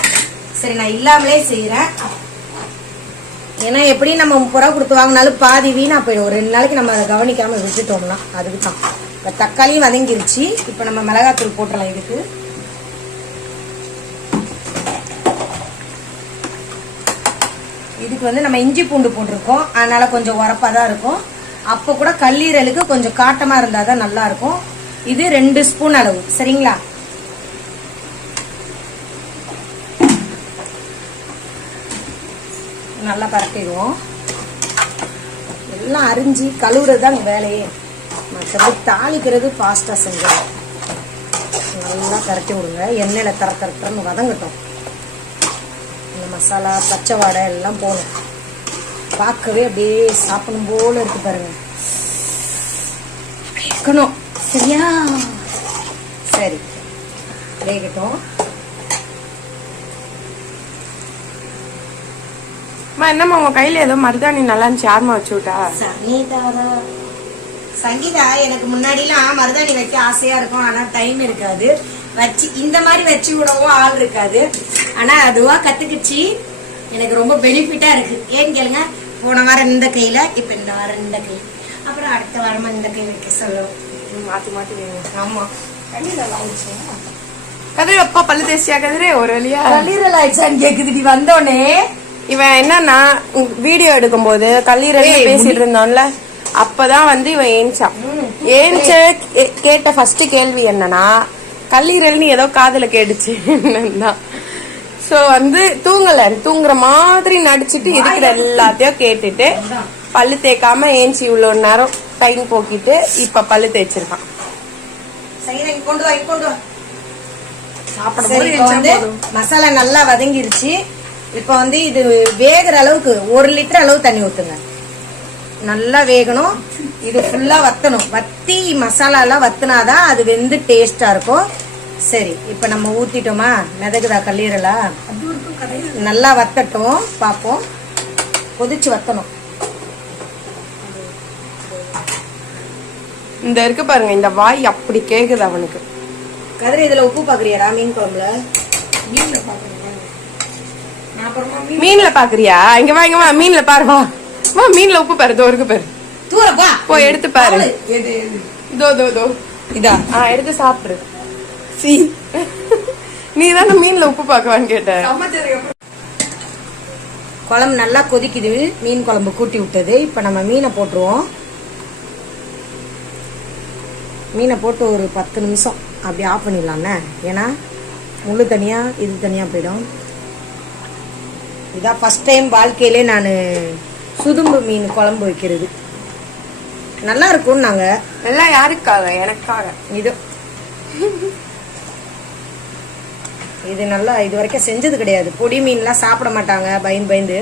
சரி, நான் இல்லாமலே செய்கிறேன். ஏன்னா எப்படி நம்ம 30 ரூபா கொடுத்து வாங்கினாலும் பாதி வீணா போயிடும். ஒரு 2 நாளைக்கு நம்ம அதை கவனிக்காமல் விட்டுட்டோம்னா அதுக்கு தான். இப்போ தக்காளியும் வதங்கிருச்சு. இப்போ நம்ம மிளகாத்தூள் போட்டுடலாம். இதுக்கு வந்து நம்ம இஞ்சி பூண்டு போட்டிருக்கோம், அதனால கொஞ்சம் உரப்பா தான் இருக்கும். அப்போ கூட கல்லீரலுக்கு கொஞ்சம் காட்டமா இருந்தால் தான் நல்லா இருக்கும். இது 2 ஸ்பூன் அளவு. சரிங்களா? நல்லா பரட்டிடுவோம். எல்லாம் அரிஞ்சு கழுவுறது தான் வேலையே. மற்றபடி தாளிக்கிறது ஃபாஸ்ட்டாக செஞ்சிடும். நல்லா பரட்டி விடுங்க. எண்ணெயில் தரன்னு வதங்கட்டும். இந்த மசாலா பச்சை வாடை எல்லாம் போகணும். பார்க்கவே அப்படியே சாப்பிடும் போல இருக்கு பாருங்க. இருக்கணும். சரியா? சரி, வேகட்டும். என்னம்மா உங்க கையில ஏதோ மருதாணி நல்லா இருந்துச்சு, யாருமா வச்சு விட்டா? சங்கீதா, எனக்கு முன்னாடிலாம் மருதாணி வைக்க ஆசையா இருக்கும், ஆனா டைம் இருக்காது. வச்சு இந்த மாதிரி வச்சு விடவும் ஆள் இருக்காது. ஆனா அதுவா கத்துக்குச்சு. எனக்கு ரொம்ப பெனிஃபிட்டா இருக்கு. ஏன்னு கேளுங்க, போன வாரம் இந்த கையில, இப்ப இந்த வாரம் இந்த கை, அப்புறம் அடுத்த வாரமா இந்த கை வைக்க சொல்லும். மாத்தி மாத்தி வேணும். ஆமா, கதிரி அப்பா பல்லு தேசியா? கதிரி ஒரு வழியா கல்லீரல் ஆயிடுச்சான்னு கேக்குது. நீ வந்தோடனே இவன் என்னன்னா வீடியோ எடுக்கும் போது கல்லீரல் பேசிட்டு இருந்தான்ல, அப்பதான் வந்து இவன் ஏன்ச்ச கேட்ட ஃபர்ஸ்ட் கேள்வி என்னன்னா, கல்லீரல்னு ஏதோ காதுல கேட்டுச்சு. சோ வந்து தூங்குற மாதிரி நடிச்சிட்டு இருக்கிற எல்லாத்தையும் கேட்டுட்டு பல்லு தேய்க்காம ஏஞ்சி இவ்வளவு நேரம் டைம் போக்கிட்டு இப்ப பல்லு தேய்ச்சிருக்கான். மசாலா நல்லா வதங்கிருச்சு. இப்ப வந்து இது வேகிற அளவுக்கு 1 லிட்டர் அளவு தண்ணி ஊத்துங்க. நல்லா வேகணும். இது ஃபுல்லா வத்தணும். வத்தி மசாலா எல்லாம் வத்தினாதான் அது வெந்து டேஸ்டா இருக்கும். சரி, இப்ப நம்ம ஊத்திட்டோமா? மிதகுதா கல்லீரலா? நல்லா வத்தட்டும், பாப்போம். கொதிச்சு வத்தணும். இந்த இருக்கு பாருங்க, இந்த வாய் அப்படி கேக்குது அவனுக்கு. கதிரி, இதுல உப்பு பாக்குறியாடா? மீன் குழம்புல மீன்ல பாக்குறியா? இங்க வா, இங்க வா, மீன்ல பாரு. வா வா, மீன்ல உப்பு பாரு. தோ இருக்கு பாரு, தூரப்பா போய் எடுத்து பாரு. தோ இதா எடுத்து சாப்பிடு. நீ தானே மீன்ல உப்பு பாக்குவான்னு கேட்ட. குழம்பு நல்லா கொதிக்குது. மீன் குழம்பு கூட்டி விட்டது. இப்ப நம்ம மீனை போட்டுருவோம். மீனை போட்டு ஒரு 10 நிமிஷம் அப்படி ஆஃப் பண்ணிடலாம்ண்ணே. ஏன்னா முள்ளு தனியா இது தனியா போயிடும். இதான் ஃபர்ஸ்ட் டைம் வாழ்க்கையிலே நான் சுதும்பு மீன் குழம்பு வைக்கிறது. நல்லா இருக்கும். நாங்க எல்லாம் யாருக்காக? எனக்காக. இது நல்லா இது வரைக்கும் செஞ்சது கிடையாது. பொடி மீன்லாம் சாப்பிட மாட்டாங்க பயந்து.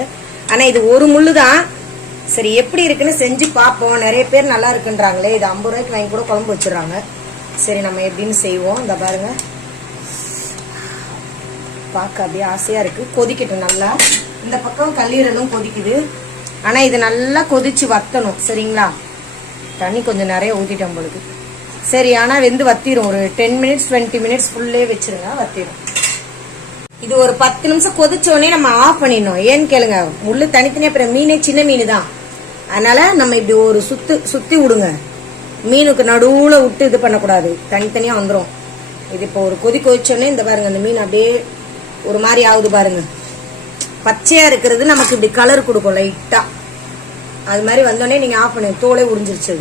ஆனா இது ஒரு முள்ளு தான். சரி, எப்படி இருக்குன்னு செஞ்சு பார்ப்போம். நிறைய பேர் நல்லா இருக்குன்றாங்களே. இது 50 ரூபாய்க்கு வாங்கி கூட குழம்பு வச்சிடறாங்க. சரி, நம்ம எப்படின்னு செய்வோம். இந்த பாருங்க, பார்க்க அப்படியே ஆசையா இருக்கு. கொதிக்கட்டும் நல்லா. இந்த பக்கம் கல்லீரலும் கொதிக்குது. ஆனா இது நல்லா கொதிச்சு வத்தணும். சரிங்களா? தண்ணி கொஞ்சம் நிறைய ஊத்திட்டோம் பொழுது. சரி, ஆனா வெந்து வத்திரும். ஒரு 10 மினிட்ஸ் 20 மினிட்ஸ் ஃபுல்லே வச்சிருங்க, வத்திரும். இது ஒரு 10 நிமிஷம் கொதிச்சோடனே நம்ம ஆஃப் பண்ணிடணும். ஏன்னு கேளுங்க, முள்ளு தனித்தனியா. அப்புறம் மீனே சின்ன மீன் தான், அதனால நம்ம இப்படி ஒரு சுத்தி விடுங்க. மீனுக்கு நடுவுல விட்டு இது பண்ணக்கூடாது, தனித்தனியா வந்துடும். இது இப்போ ஒரு கொதிச்சோடனே இந்த பாருங்க, அந்த மீன் அப்படியே ஒரு மாதிரி ஆகுது பாருங்க. பச்சையா இருக்கிறது நமக்கு இப்படி கலர் கொடுக்கும் லைட்டா. அது மாதிரி வந்தோடனே நீங்க ஆஃப் பண்ணுங்க. தோலே உறிஞ்சிருச்சு.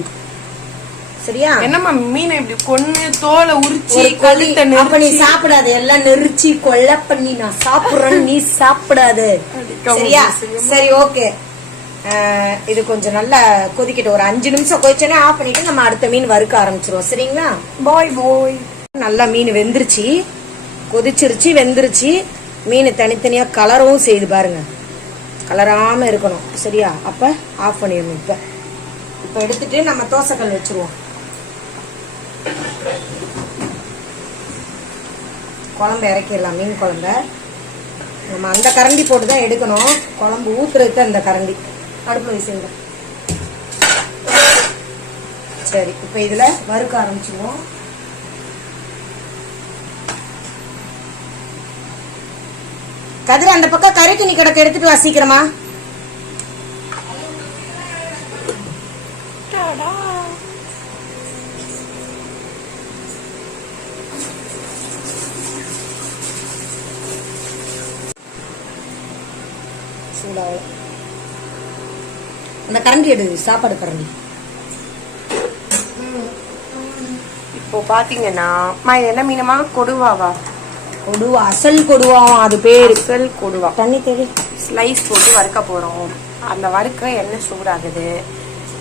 சரியா? என்னம்மா மீனை இப்படி கொன்னு தோலை உரிச்சி ஒரு கொதி. கழுத்தை அப்ப நீ சாப்பிடாத, எல்லாம் நெரிச்சி கொல்ல பண்ணி நான் சாப்பிடுறேன்னு நீ சாப்பிடாது. சரியா? சரி, ஓகே. இது கொஞ்சம் நல்லா கொதிக்கட்டும். ஒரு 5 நிமிஷம் கொதிச்சோன்னே ஆஃப் பண்ணிட்டு நம்ம அடுத்த மீன் வறுக்க ஆரம்பிச்சிருவோம். சரிங்களா? பாய். நல்லா மீன் வெந்துருச்சு, கொதிச்சிருச்சு, வெந்துருச்சு. மீன் தனித்தனியா கலரவும் செய்து பாருங்க. கலராம இருக்கணும். சரியா? அப்ப ஆஃப் பண்ணிடணும். இப்ப எடுத்துட்டு நம்ம தோசைக்கல் வச்சிருவோம். குழம்பு இறக்கிடலாம். மீன் குழம்ப நம்ம அந்த கரண்டி போட்டு தான் எடுக்கணும். குழம்பு ஊத்துறதுக்கு அந்த கரண்டி அடுப்புல வச்சுங்க. சரி, இப்ப இதுல வறுக்க ஆரம்பிச்சிருவோம். கதிர அந்த பக்கம் கரைக்கு நீ கிடக்க எடுத்துட்டு வா சீக்கிரமா. அந்த கரண்டி எடு, சாப்பாடு கரண்டி. இப்போ பாத்தீங்கன்னா இது என்ன மீனமா? கொடுவாவா? கொடுவா, அசல் கொடுவாவும் அது பேரு. அசல் கொடுவா. தண்ணி தேடி ஸ்லைஸ் போட்டு வறுக்க போறோம். அந்த வறுக்க எண்ணெய் சூடாகுது.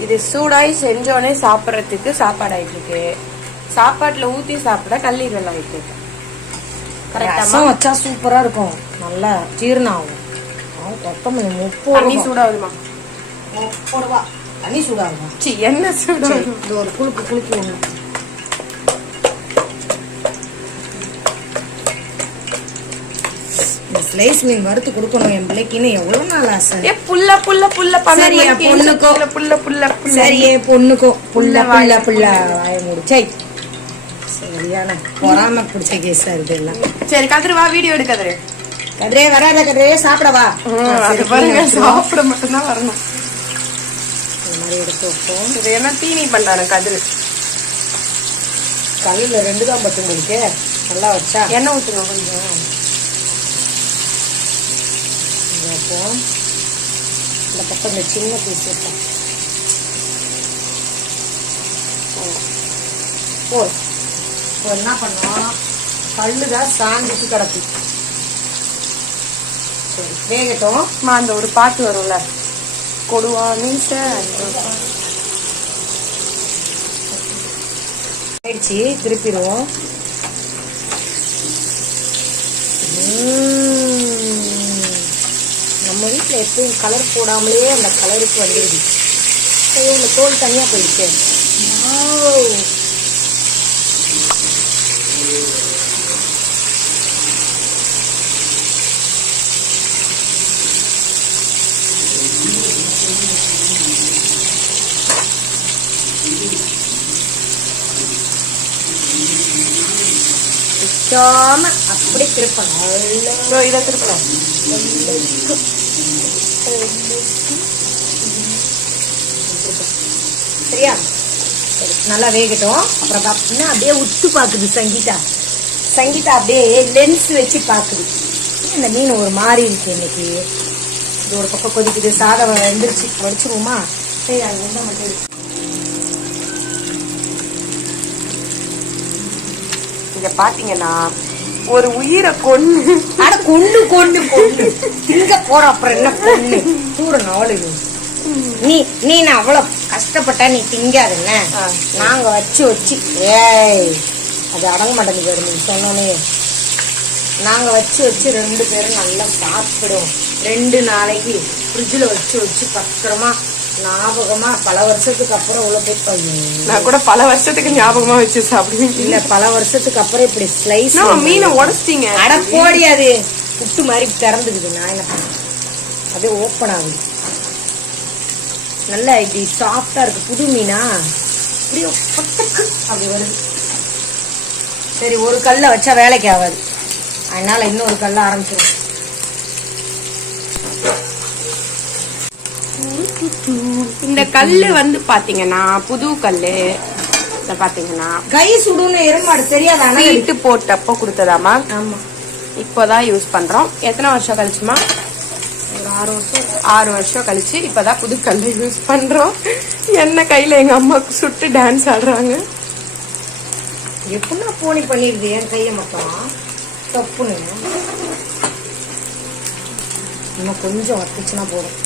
இது சூடாகி செஞ்சோடனே சாப்பிட்றதுக்கு சாப்பாடு ஆயிட்டு இருக்கு. சாப்பாட்டுல ஊத்தி சாப்பிட கல்லீரல் ஆயிட்டு இருக்கு. ரசம் வச்சா சூப்பரா இருக்கும், நல்லா ஜீரணம் ஆகும். தண்ணி சூடாகுதுமா? தண்ணி சூடாகுமா? என்ன சூடாகும்? இது ஒரு குளிக்கி ஒண்ணு. ஸ்லைஸ் மீன் வறுத்து கொடுக்கணும் என் பிள்ளைக்குன்னு எவ்வளவு நாள் ஆசை. புல்ல புல்ல புல்ல சரியே பொண்ணுக்கோ புல்ல புல்ல சரியே பொண்ணுக்கோ புல்ல புல்ல புல்ல வாய முடிச்சை. சரியான பொறாம பிடிச்ச கேஸா இருக்கு எல்லாம். சரி கதிரு வா, வீடியோ எடு கதிரு. கதிரே வராத, கதிரே சாப்பிடவா. சாப்பிட மட்டும்தான் வரணும். இந்த மாதிரி எடுத்து வைப்போம். இது என்ன தீனி பண்றாரு கதிரு? கல்லுல 2 தான் பத்து உங்களுக்கு நல்லா வச்சா. எண்ணெய் ஊத்துங்க கொஞ்சம். இந்த பக்கம் இந்த சின்ன பீஸ் வைப்போம். என்ன பண்ணுவோம், கல்லுதான் சாஞ்சிட்டு கிடக்கு. சரி, வேகட்டும். அந்த ஒரு பாட்டு வரும்ல, கொடுவா மீச ஆயிடுச்சு. திருப்பிடுவோம். நம்ம வீட்டுல எப்பவும் கலர் போடாமலே அந்த கலருக்கு வந்துருது. இந்த தோல் தனியா போயிடுச்சு. அப்படி திருப்பணும். இதை திருப்பலாம். சரியா? சரி, நல்லா வேகட்டும். அப்புறம் பார்த்தீங்கன்னா அப்படியே உத்து பாக்குது சங்கீதா. சங்கீதா அப்படியே லென்ஸ் வச்சு பாக்குது. இந்த மீன் ஒரு மாதிரி இருக்கு இன்னைக்கு. இது ஒரு பக்கம் கொதிக்குது. சாதம் எந்திரிச்சு வடிச்சிருவோமா? சரி, அது என்ன மட்டும் இங்க பாத்தீங்கன்னா ஒரு உயிரை கொண்டு கொண்டு திங்க போற. அப்புறம் என்ன பொண்ணு தூர நாளு நீ நான் அவ்வளவு கஷ்டப்பட்டா நீ திங்காதுன்னு நாங்க வச்சு ஏய் அது அடங்க மாட்டேங்குது. நீ சொன்னோன்னே நாங்க வச்சு 2 பேரும் நல்லா சாப்பிடுவோம். 2 நாளைக்கு ஃப்ரிட்ஜில் வச்சு பத்திரமா ஞாபகமா பல வருஷத்துக்கு அப்புறம் உள்ள போய் பையன். நான் கூட பல வருஷத்துக்கு ஞாபகமா வச்சு சாப்பிடுவேன். இல்ல, பல வருஷத்துக்கு அப்புறம் இப்படி ஸ்லைஸ் மீனை உடச்சிட்டீங்க. அட போடி, அது புட்டு மாதிரி திறந்துக்குது. நான் என்ன பண்ணேன், அப்படியே ஓப்பன் ஆகுது. நல்லா இப்படி சாஃப்டா இருக்கு. புது மீனா இப்படி அப்படி வருது. சரி, ஒரு கல்ல வச்சா வேலைக்கு ஆகாது, அதனால இன்னொரு கல்ல ஆரம்பிச்சிடும். இந்த கல்லு வந்து பாத்தீங்கன்னா புது கல்லு. பாத்தீங்கன்னா கை சுடுன்னு எருமாடு தெரியாதா? சீட்டு போட்டப்போ கொடுத்ததாமா. ஆமா, இப்போதான் யூஸ் பண்றோம். எத்தனை வருஷம் கழிச்சுமா? ஒரு 6 வருஷம் கழிச்சு இப்பதான் புது கல்லை யூஸ் பண்றோம். என்ன கையில எங்க அம்மாக்கு சுட்டு டான்ஸ் ஆடுறாங்க. எப்படின்னா போனி பண்ணிடுது என் கையை மட்டும் தப்புன்னு. இன்னும் கொஞ்சம் வத்துச்சுன்னா போதும்.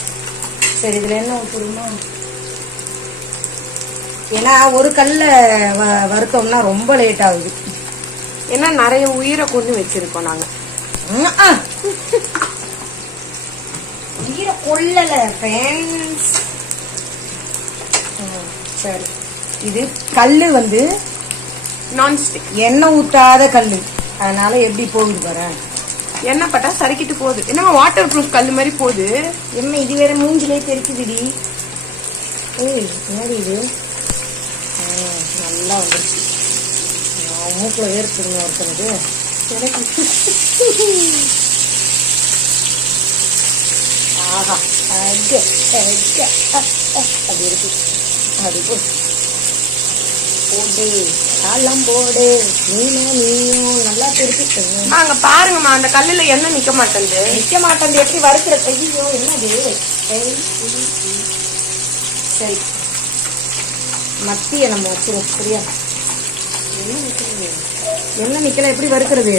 சரி இதுல என்ன ஊற்றுமா? ஏன்னா ஒரு கல்ல வறுத்தோம்னா ரொம்ப லேட் ஆகுது. ஏன்னா நிறைய உயிரை கொண்டு வச்சிருக்கோம் நாங்க. உயிரை கொள்ளல ஃப்ரெண்ட்ஸ். சரி இது கல்லு வந்து நான்ஸ்டிக் எண்ணெய் ஊத்தாத கல்லு, அதனால எப்படி போகுது பாரு. எண்ணெய் பட்டா சறுக்கிட்டு போகுது. என்ன வாட்டர் ப்ரூஃப் கல்லு மாதிரி போகுது. என்ன இது வேற மூஞ்சிலே தெரிக்குதுடி. ஏய் என்னடி இது நல்லா வந்துருச்சு. மூக்குல ஏற்படுங்க ஒருத்தனுக்கு. ஆஹா அப்படி இருக்கு. அப்படி போடு காலம் போடு நீயும் நல்லா தெரிச்சு. அங்க பாருங்கம்மா அந்த கல்லுல எண்ணெய் நிக்க மாட்டேங்குது. எப்படி வறுக்கிற கையோ என்னது. சரி மத்திய நம்ம வச்சிருவோம். சரியா என்ன நிக்கல எப்படி வறுக்கிறது.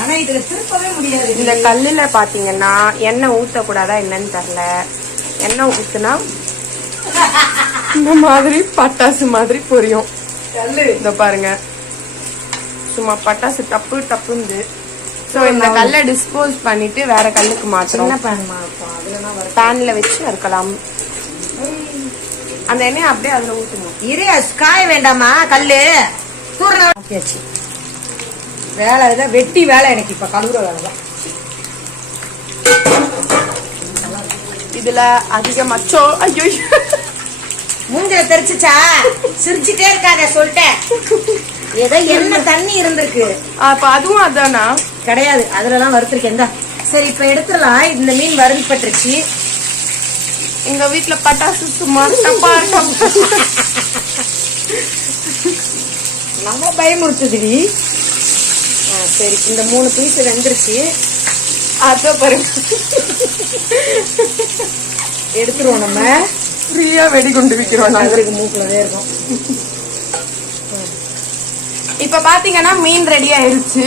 ஆனா இதுல திருப்பவே முடியாது. இந்த கல்லுல பாத்தீங்கன்னா எண்ணெய் ஊத்தக்கூடாதா என்னன்னு தெரியல. எண்ணெய் ஊத்துனா இந்த மாதிரி பட்டாசு மாதிரி பொரியும் கல்லு. இந்த பாருங்க சும்மா பட்டாசு டப்பு டப்புந்து. சோ இந்த கல்லை டிஸ்போஸ் பண்ணிட்டு வேற கல்லுக்கு மாற்றணும். பேன்ல வச்சு வறுக்கலாம். அந்த எண்ணெய் அப்படியே அதுல ஊத்தணும். இரு காய வேண்டாமா கல்லு தூரச்சு. வேலை இதான் வெட்டி வேலை எனக்கு இப்ப கழுவுற வேலை தான். இதுல அதிக மச்சோ ஐயோ மூஞ்சில தெரிச்சுச்சா சிரிச்சுட்டே இருக்காத சொல்லிட்டேன். ஏதோ என்ன தண்ணி இருந்திருக்கு. அப்ப அதுவும் அதானா கிடையாது, அதுலதான் வறுத்திருக்கேன். சரி இப்ப எடுத்துடலாம். இந்த மீன் வறுப்பட்டுருச்சு. எங்க வீட்டுல பட்டாசு சும்மா டப்பா நம்ம பயமுறுத்துதுடி. சரி இந்த 3 பீஸ் வெந்துருச்சு. அத பாருங்க எடுத்துருவோம். நம்ம ஃப்ரீயா வெடிகுண்டு விக்கிறோம். அவருக்கு மூக்குலவே இருக்கும். இப்ப பாத்தீங்கன்னா மீன் ரெடி ஆயிருச்சு.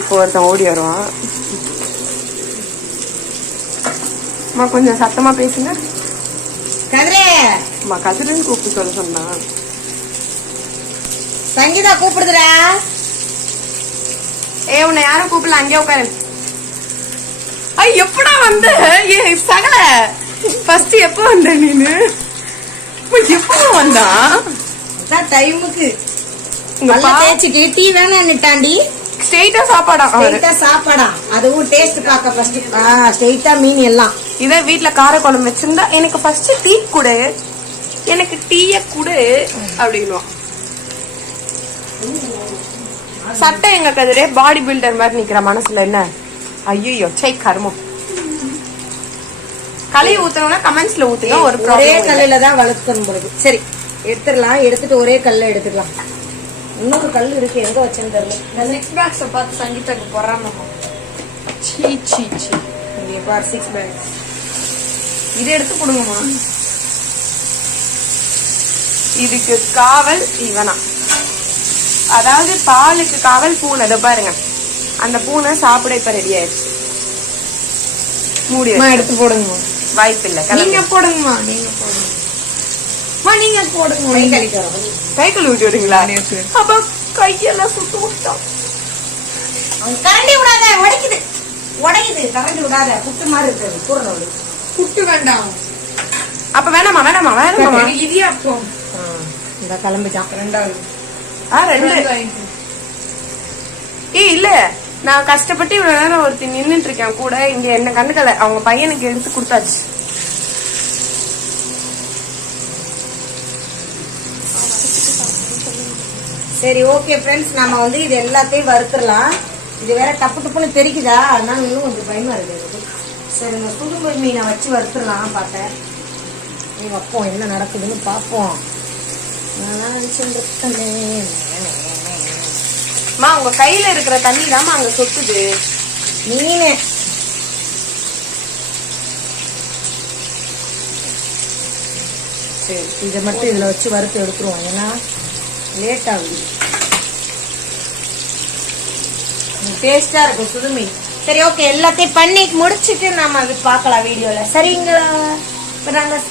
இப்போ ஒருத்தன் ஓடி வருவான். அம்மா கொஞ்சம் சத்தமா பேசுங்க. கதிரே அம்மா கதிரன்னு கூப்பிட்டு சொல்ல சொன்னா. சங்கீதா கூப்பிடுதுடா. உன்னை யாரும் கூப்பிடல, அங்கே உட்காரு. எப்படா வந்த? சகல ஃபர்ஸ்ட் எப்ப வந்த நீனு? எப்ப வந்தா? டைமுக்கு தேய்ச்சிட்டு டீ வேணான்னுட்டாண்டி. ஸ்ட்ரெயிட்டா சாப்பாடா அதுவும் டேஸ்ட் பார்க்க ஃபர்ஸ்ட் ஸ்ட்ரெயிட்டா மீன் எல்லாம். இதே வீட்டுல கார குழம்பு வச்சிருந்தா எனக்கு ஃபர்ஸ்ட் டீ கொடு, எனக்கு டீய கொடு அப்படின்னுவான். சட்டை எங்க கதிரே பாடி பில்டர் மாதிரி நிக்கிற மனசுல என்ன. ஐயோ சை கர்மம். கலையை ஊத்தணும்னா கமெண்ட்ஸ்ல ஊத்துங்க. ஒரே கல்லுல தான் வளர்க்கணும் பொழுது. சரி எடுத்துடலாம். எடுத்துட்டு ஒரே கல்ல எடுத்துக்கலாம். இன்னொரு கல் இருக்கு, எங்க வச்சேன்னு தெரியல. இந்த 6 பேக்ஸ் பார்த்து சங்கீதாக்கு போறாம. இங்க பார் 6 பேக்ஸ். இதை எடுத்து கொடுங்கம்மா. இதுக்கு காவல் இவனா, அதாவது பாலுக்கு காவல் பூனை. இதை பாருங்க, அந்த பூனை சாப்பிட இப்ப ரெடி ஆயிடுச்சு. மூடி எடுத்து போடுங்கம்மா. வாய்ப்பு இல்ல, நீங்க போடுங்கம்மா. நீங்க போடுங்க, நீங்க போடுங்க. கை கழுவி விட்டு வரீங்களா? அப்ப கையெல்லாம் சுட்டு விட்டோம். கரண்டி விடாத, உடைக்குது உடையுது. கரண்டி விடாத, புட்டு மாதிரி இருக்குது. பூரணோடு புட்டு வேண்டாம். அப்ப வேணாமா வேணாமா வேணாமா. இடியாப்பம் இந்த கிளம்பிச்சான். 2வது 2 இல்ல, நான் கஷ்டப்பட்டு இவ்வளவு நேரம் ஒருத்தி நின்னுட்டு இருக்கேன் கூட. இங்க என்ன கண்டுக்கல, அவங்க பையனுக்கு எடுத்து கொடுத்தாச்சு. சரி ஓகே ஃப்ரெண்ட்ஸ், நம்ம வந்து இது எல்லாத்தையும் வறுத்துடலாம். இது வேற டப்பு டப்புன்னு தெரிக்குதா, அதனால இன்னும் கொஞ்சம் பயமா இருக்குது. சரி இந்த சுடுமு மீனை வச்சு வறுத்துடலாம் பார்த்தேன். நீ வைப்போம், என்ன நடக்குதுன்னு பார்ப்போம். உங்க கையில இருக்கிற தண்ணி தாமா அங்க சொத்துது. மீன் சரி, இதை மட்டும் இதுல வச்சு வறுத்து எடுத்துருவோம், ஏன்னா லேட் ஆகுது. டேஸ்டா இருக்கும் சுடு மீன். சரி, ஓகே, எல்லாத்தையும் பண்ணி முடிச்சிட்டு நாம அது பார்க்கலாம் வீடியோல. சரிங்களா? இப்ப நாங்க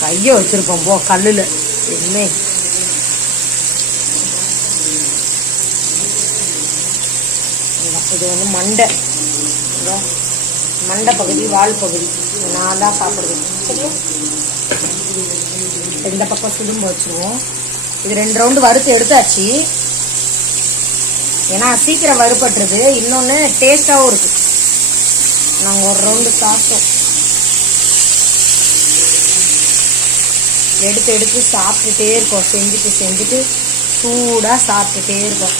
கைய வச்சிருப்போம் போ கல்லுல. என்ன இது வந்து மண்டை, மண்டை பகுதி, வால் பகுதி நான் தான் சாப்பிடுவேன். சரியா? இந்த பக்கம் சுடும்பு வச்சுருவோம். இது 2 ரவுண்டு வறுத்து எடுத்தாச்சு, ஏன்னா சீக்கிரம் வறுபட்டுருது, இன்னொன்று டேஸ்டாகவும் இருக்கு. நாங்கள் ஒரு ரவுண்டு சாப்பிட்டோம், எடுத்து எடுத்து சாப்பிட்டுட்டே இருக்கோம். செஞ்சுட்டு சூடாக சாப்பிட்டுட்டே இருக்கோம்.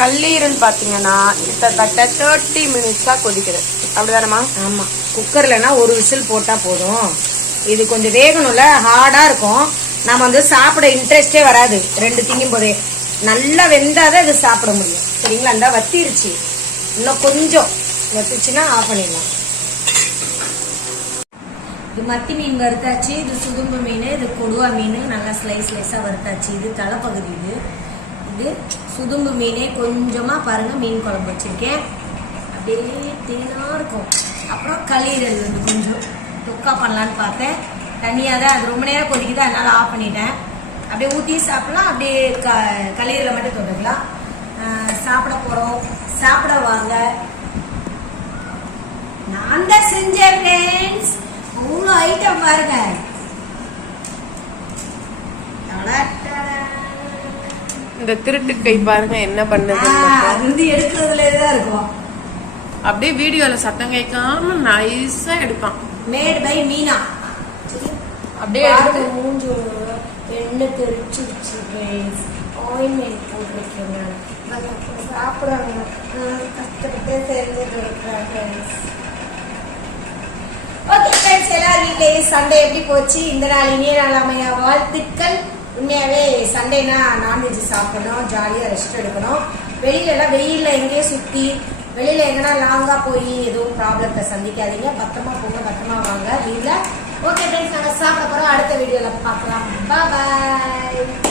கல்லீரல் பாத்தீங்கன்னா கிட்டத்தட்ட 30 மினிட்ஸா கொதிக்குது, அப்படிதானமா? ஆமா, குக்கர்லனா ஒரு விசில் போட்டா போதும். இது கொஞ்சம் வேகணும்ல, ஹார்டா இருக்கும், நம்ம வந்து சாப்பிட இன்ட்ரெஸ்டே வராது. 2 திங்கும் போதே நல்லா வெந்தாதான் இது சாப்பிட முடியும். சரிங்களா? இந்த வத்திருச்சு, இன்னும் கொஞ்சம் வத்துச்சுன்னா ஆஃப் பண்ணிடலாம். இது மத்தி மீன் வறுத்தாச்சு, இது சுதும்பு மீன், இது கொடுவா மீன் நல்லா ஸ்லைஸா வறுத்தாச்சு. இது தலைப்பகுதி. இது சுதும்பு மீனே கொஞ்சமா பாருங்க மீன் குழம்பு வச்சிருக்கேன், அப்படியே தேனா இருக்கும். அப்புறம் கல்லீரல் வந்து கொஞ்சம் தொக்கா பண்ணலான்னு பார்த்தேன், தனியாக தான் அது ரொம்ப நேரம் கொதிக்குது, அதனால ஆஃப் பண்ணிட்டேன். அப்படியே ஊற்றி சாப்பிடலாம், அப்படியே கல்லீரலை மட்டும் தொட்டுக்கலாம். சாப்பிட போறோம், சாப்பிட வாங்க. நான் தான் செஞ்சேன் ஃப்ரெண்ட்ஸ், அவ்வளோ ஐட்டம் பாருங்க. இந்த திருட்டு கை பாருங்க என்ன பண்ணுது, எடுக்கிறதுலதான் இருக்கும். அப்படியே வீடியோல சத்தம் கேட்காம நைஸா எடுப்பான். Made by Meena. அப்படியே எடுத்து மூஞ்சு எண்ணெய் தெரிச்சிருச்சு, ஆயின்மெண்ட் போட்டிருக்கேன். சாப்பிடுறாங்க, கஷ்டப்பட்டு செஞ்சுட்டு இருக்கிறேன். ஓகே ஃப்ரெண்ட்ஸ், எல்லாரும் வீட்லயே சண்டே எப்படி போச்சு? இந்த நாள் இனிய நாள் அமைய வாழ்த்துக்கள். உண்மையாவே சண்டேனா நான்வெஜ் சாப்பிடணும், ஜாலியாக ரெஸ்ட் எடுக்கணும். வெளியிலலாம் வெயிலில் எங்கேயே சுற்றி வெளியில் எங்கன்னா லாங்காக போய் எதுவும் ப்ராப்ளத்தை சந்திக்காதீங்க. பத்திரமா போங்க, பத்திரமா வாங்க வீட்டில். ஓகே ஃப்ரெண்ட்ஸ், நாங்கள் சாப்பிட போகிறோம். அடுத்த வீடியோவில் பார்க்கலாம். பாய்.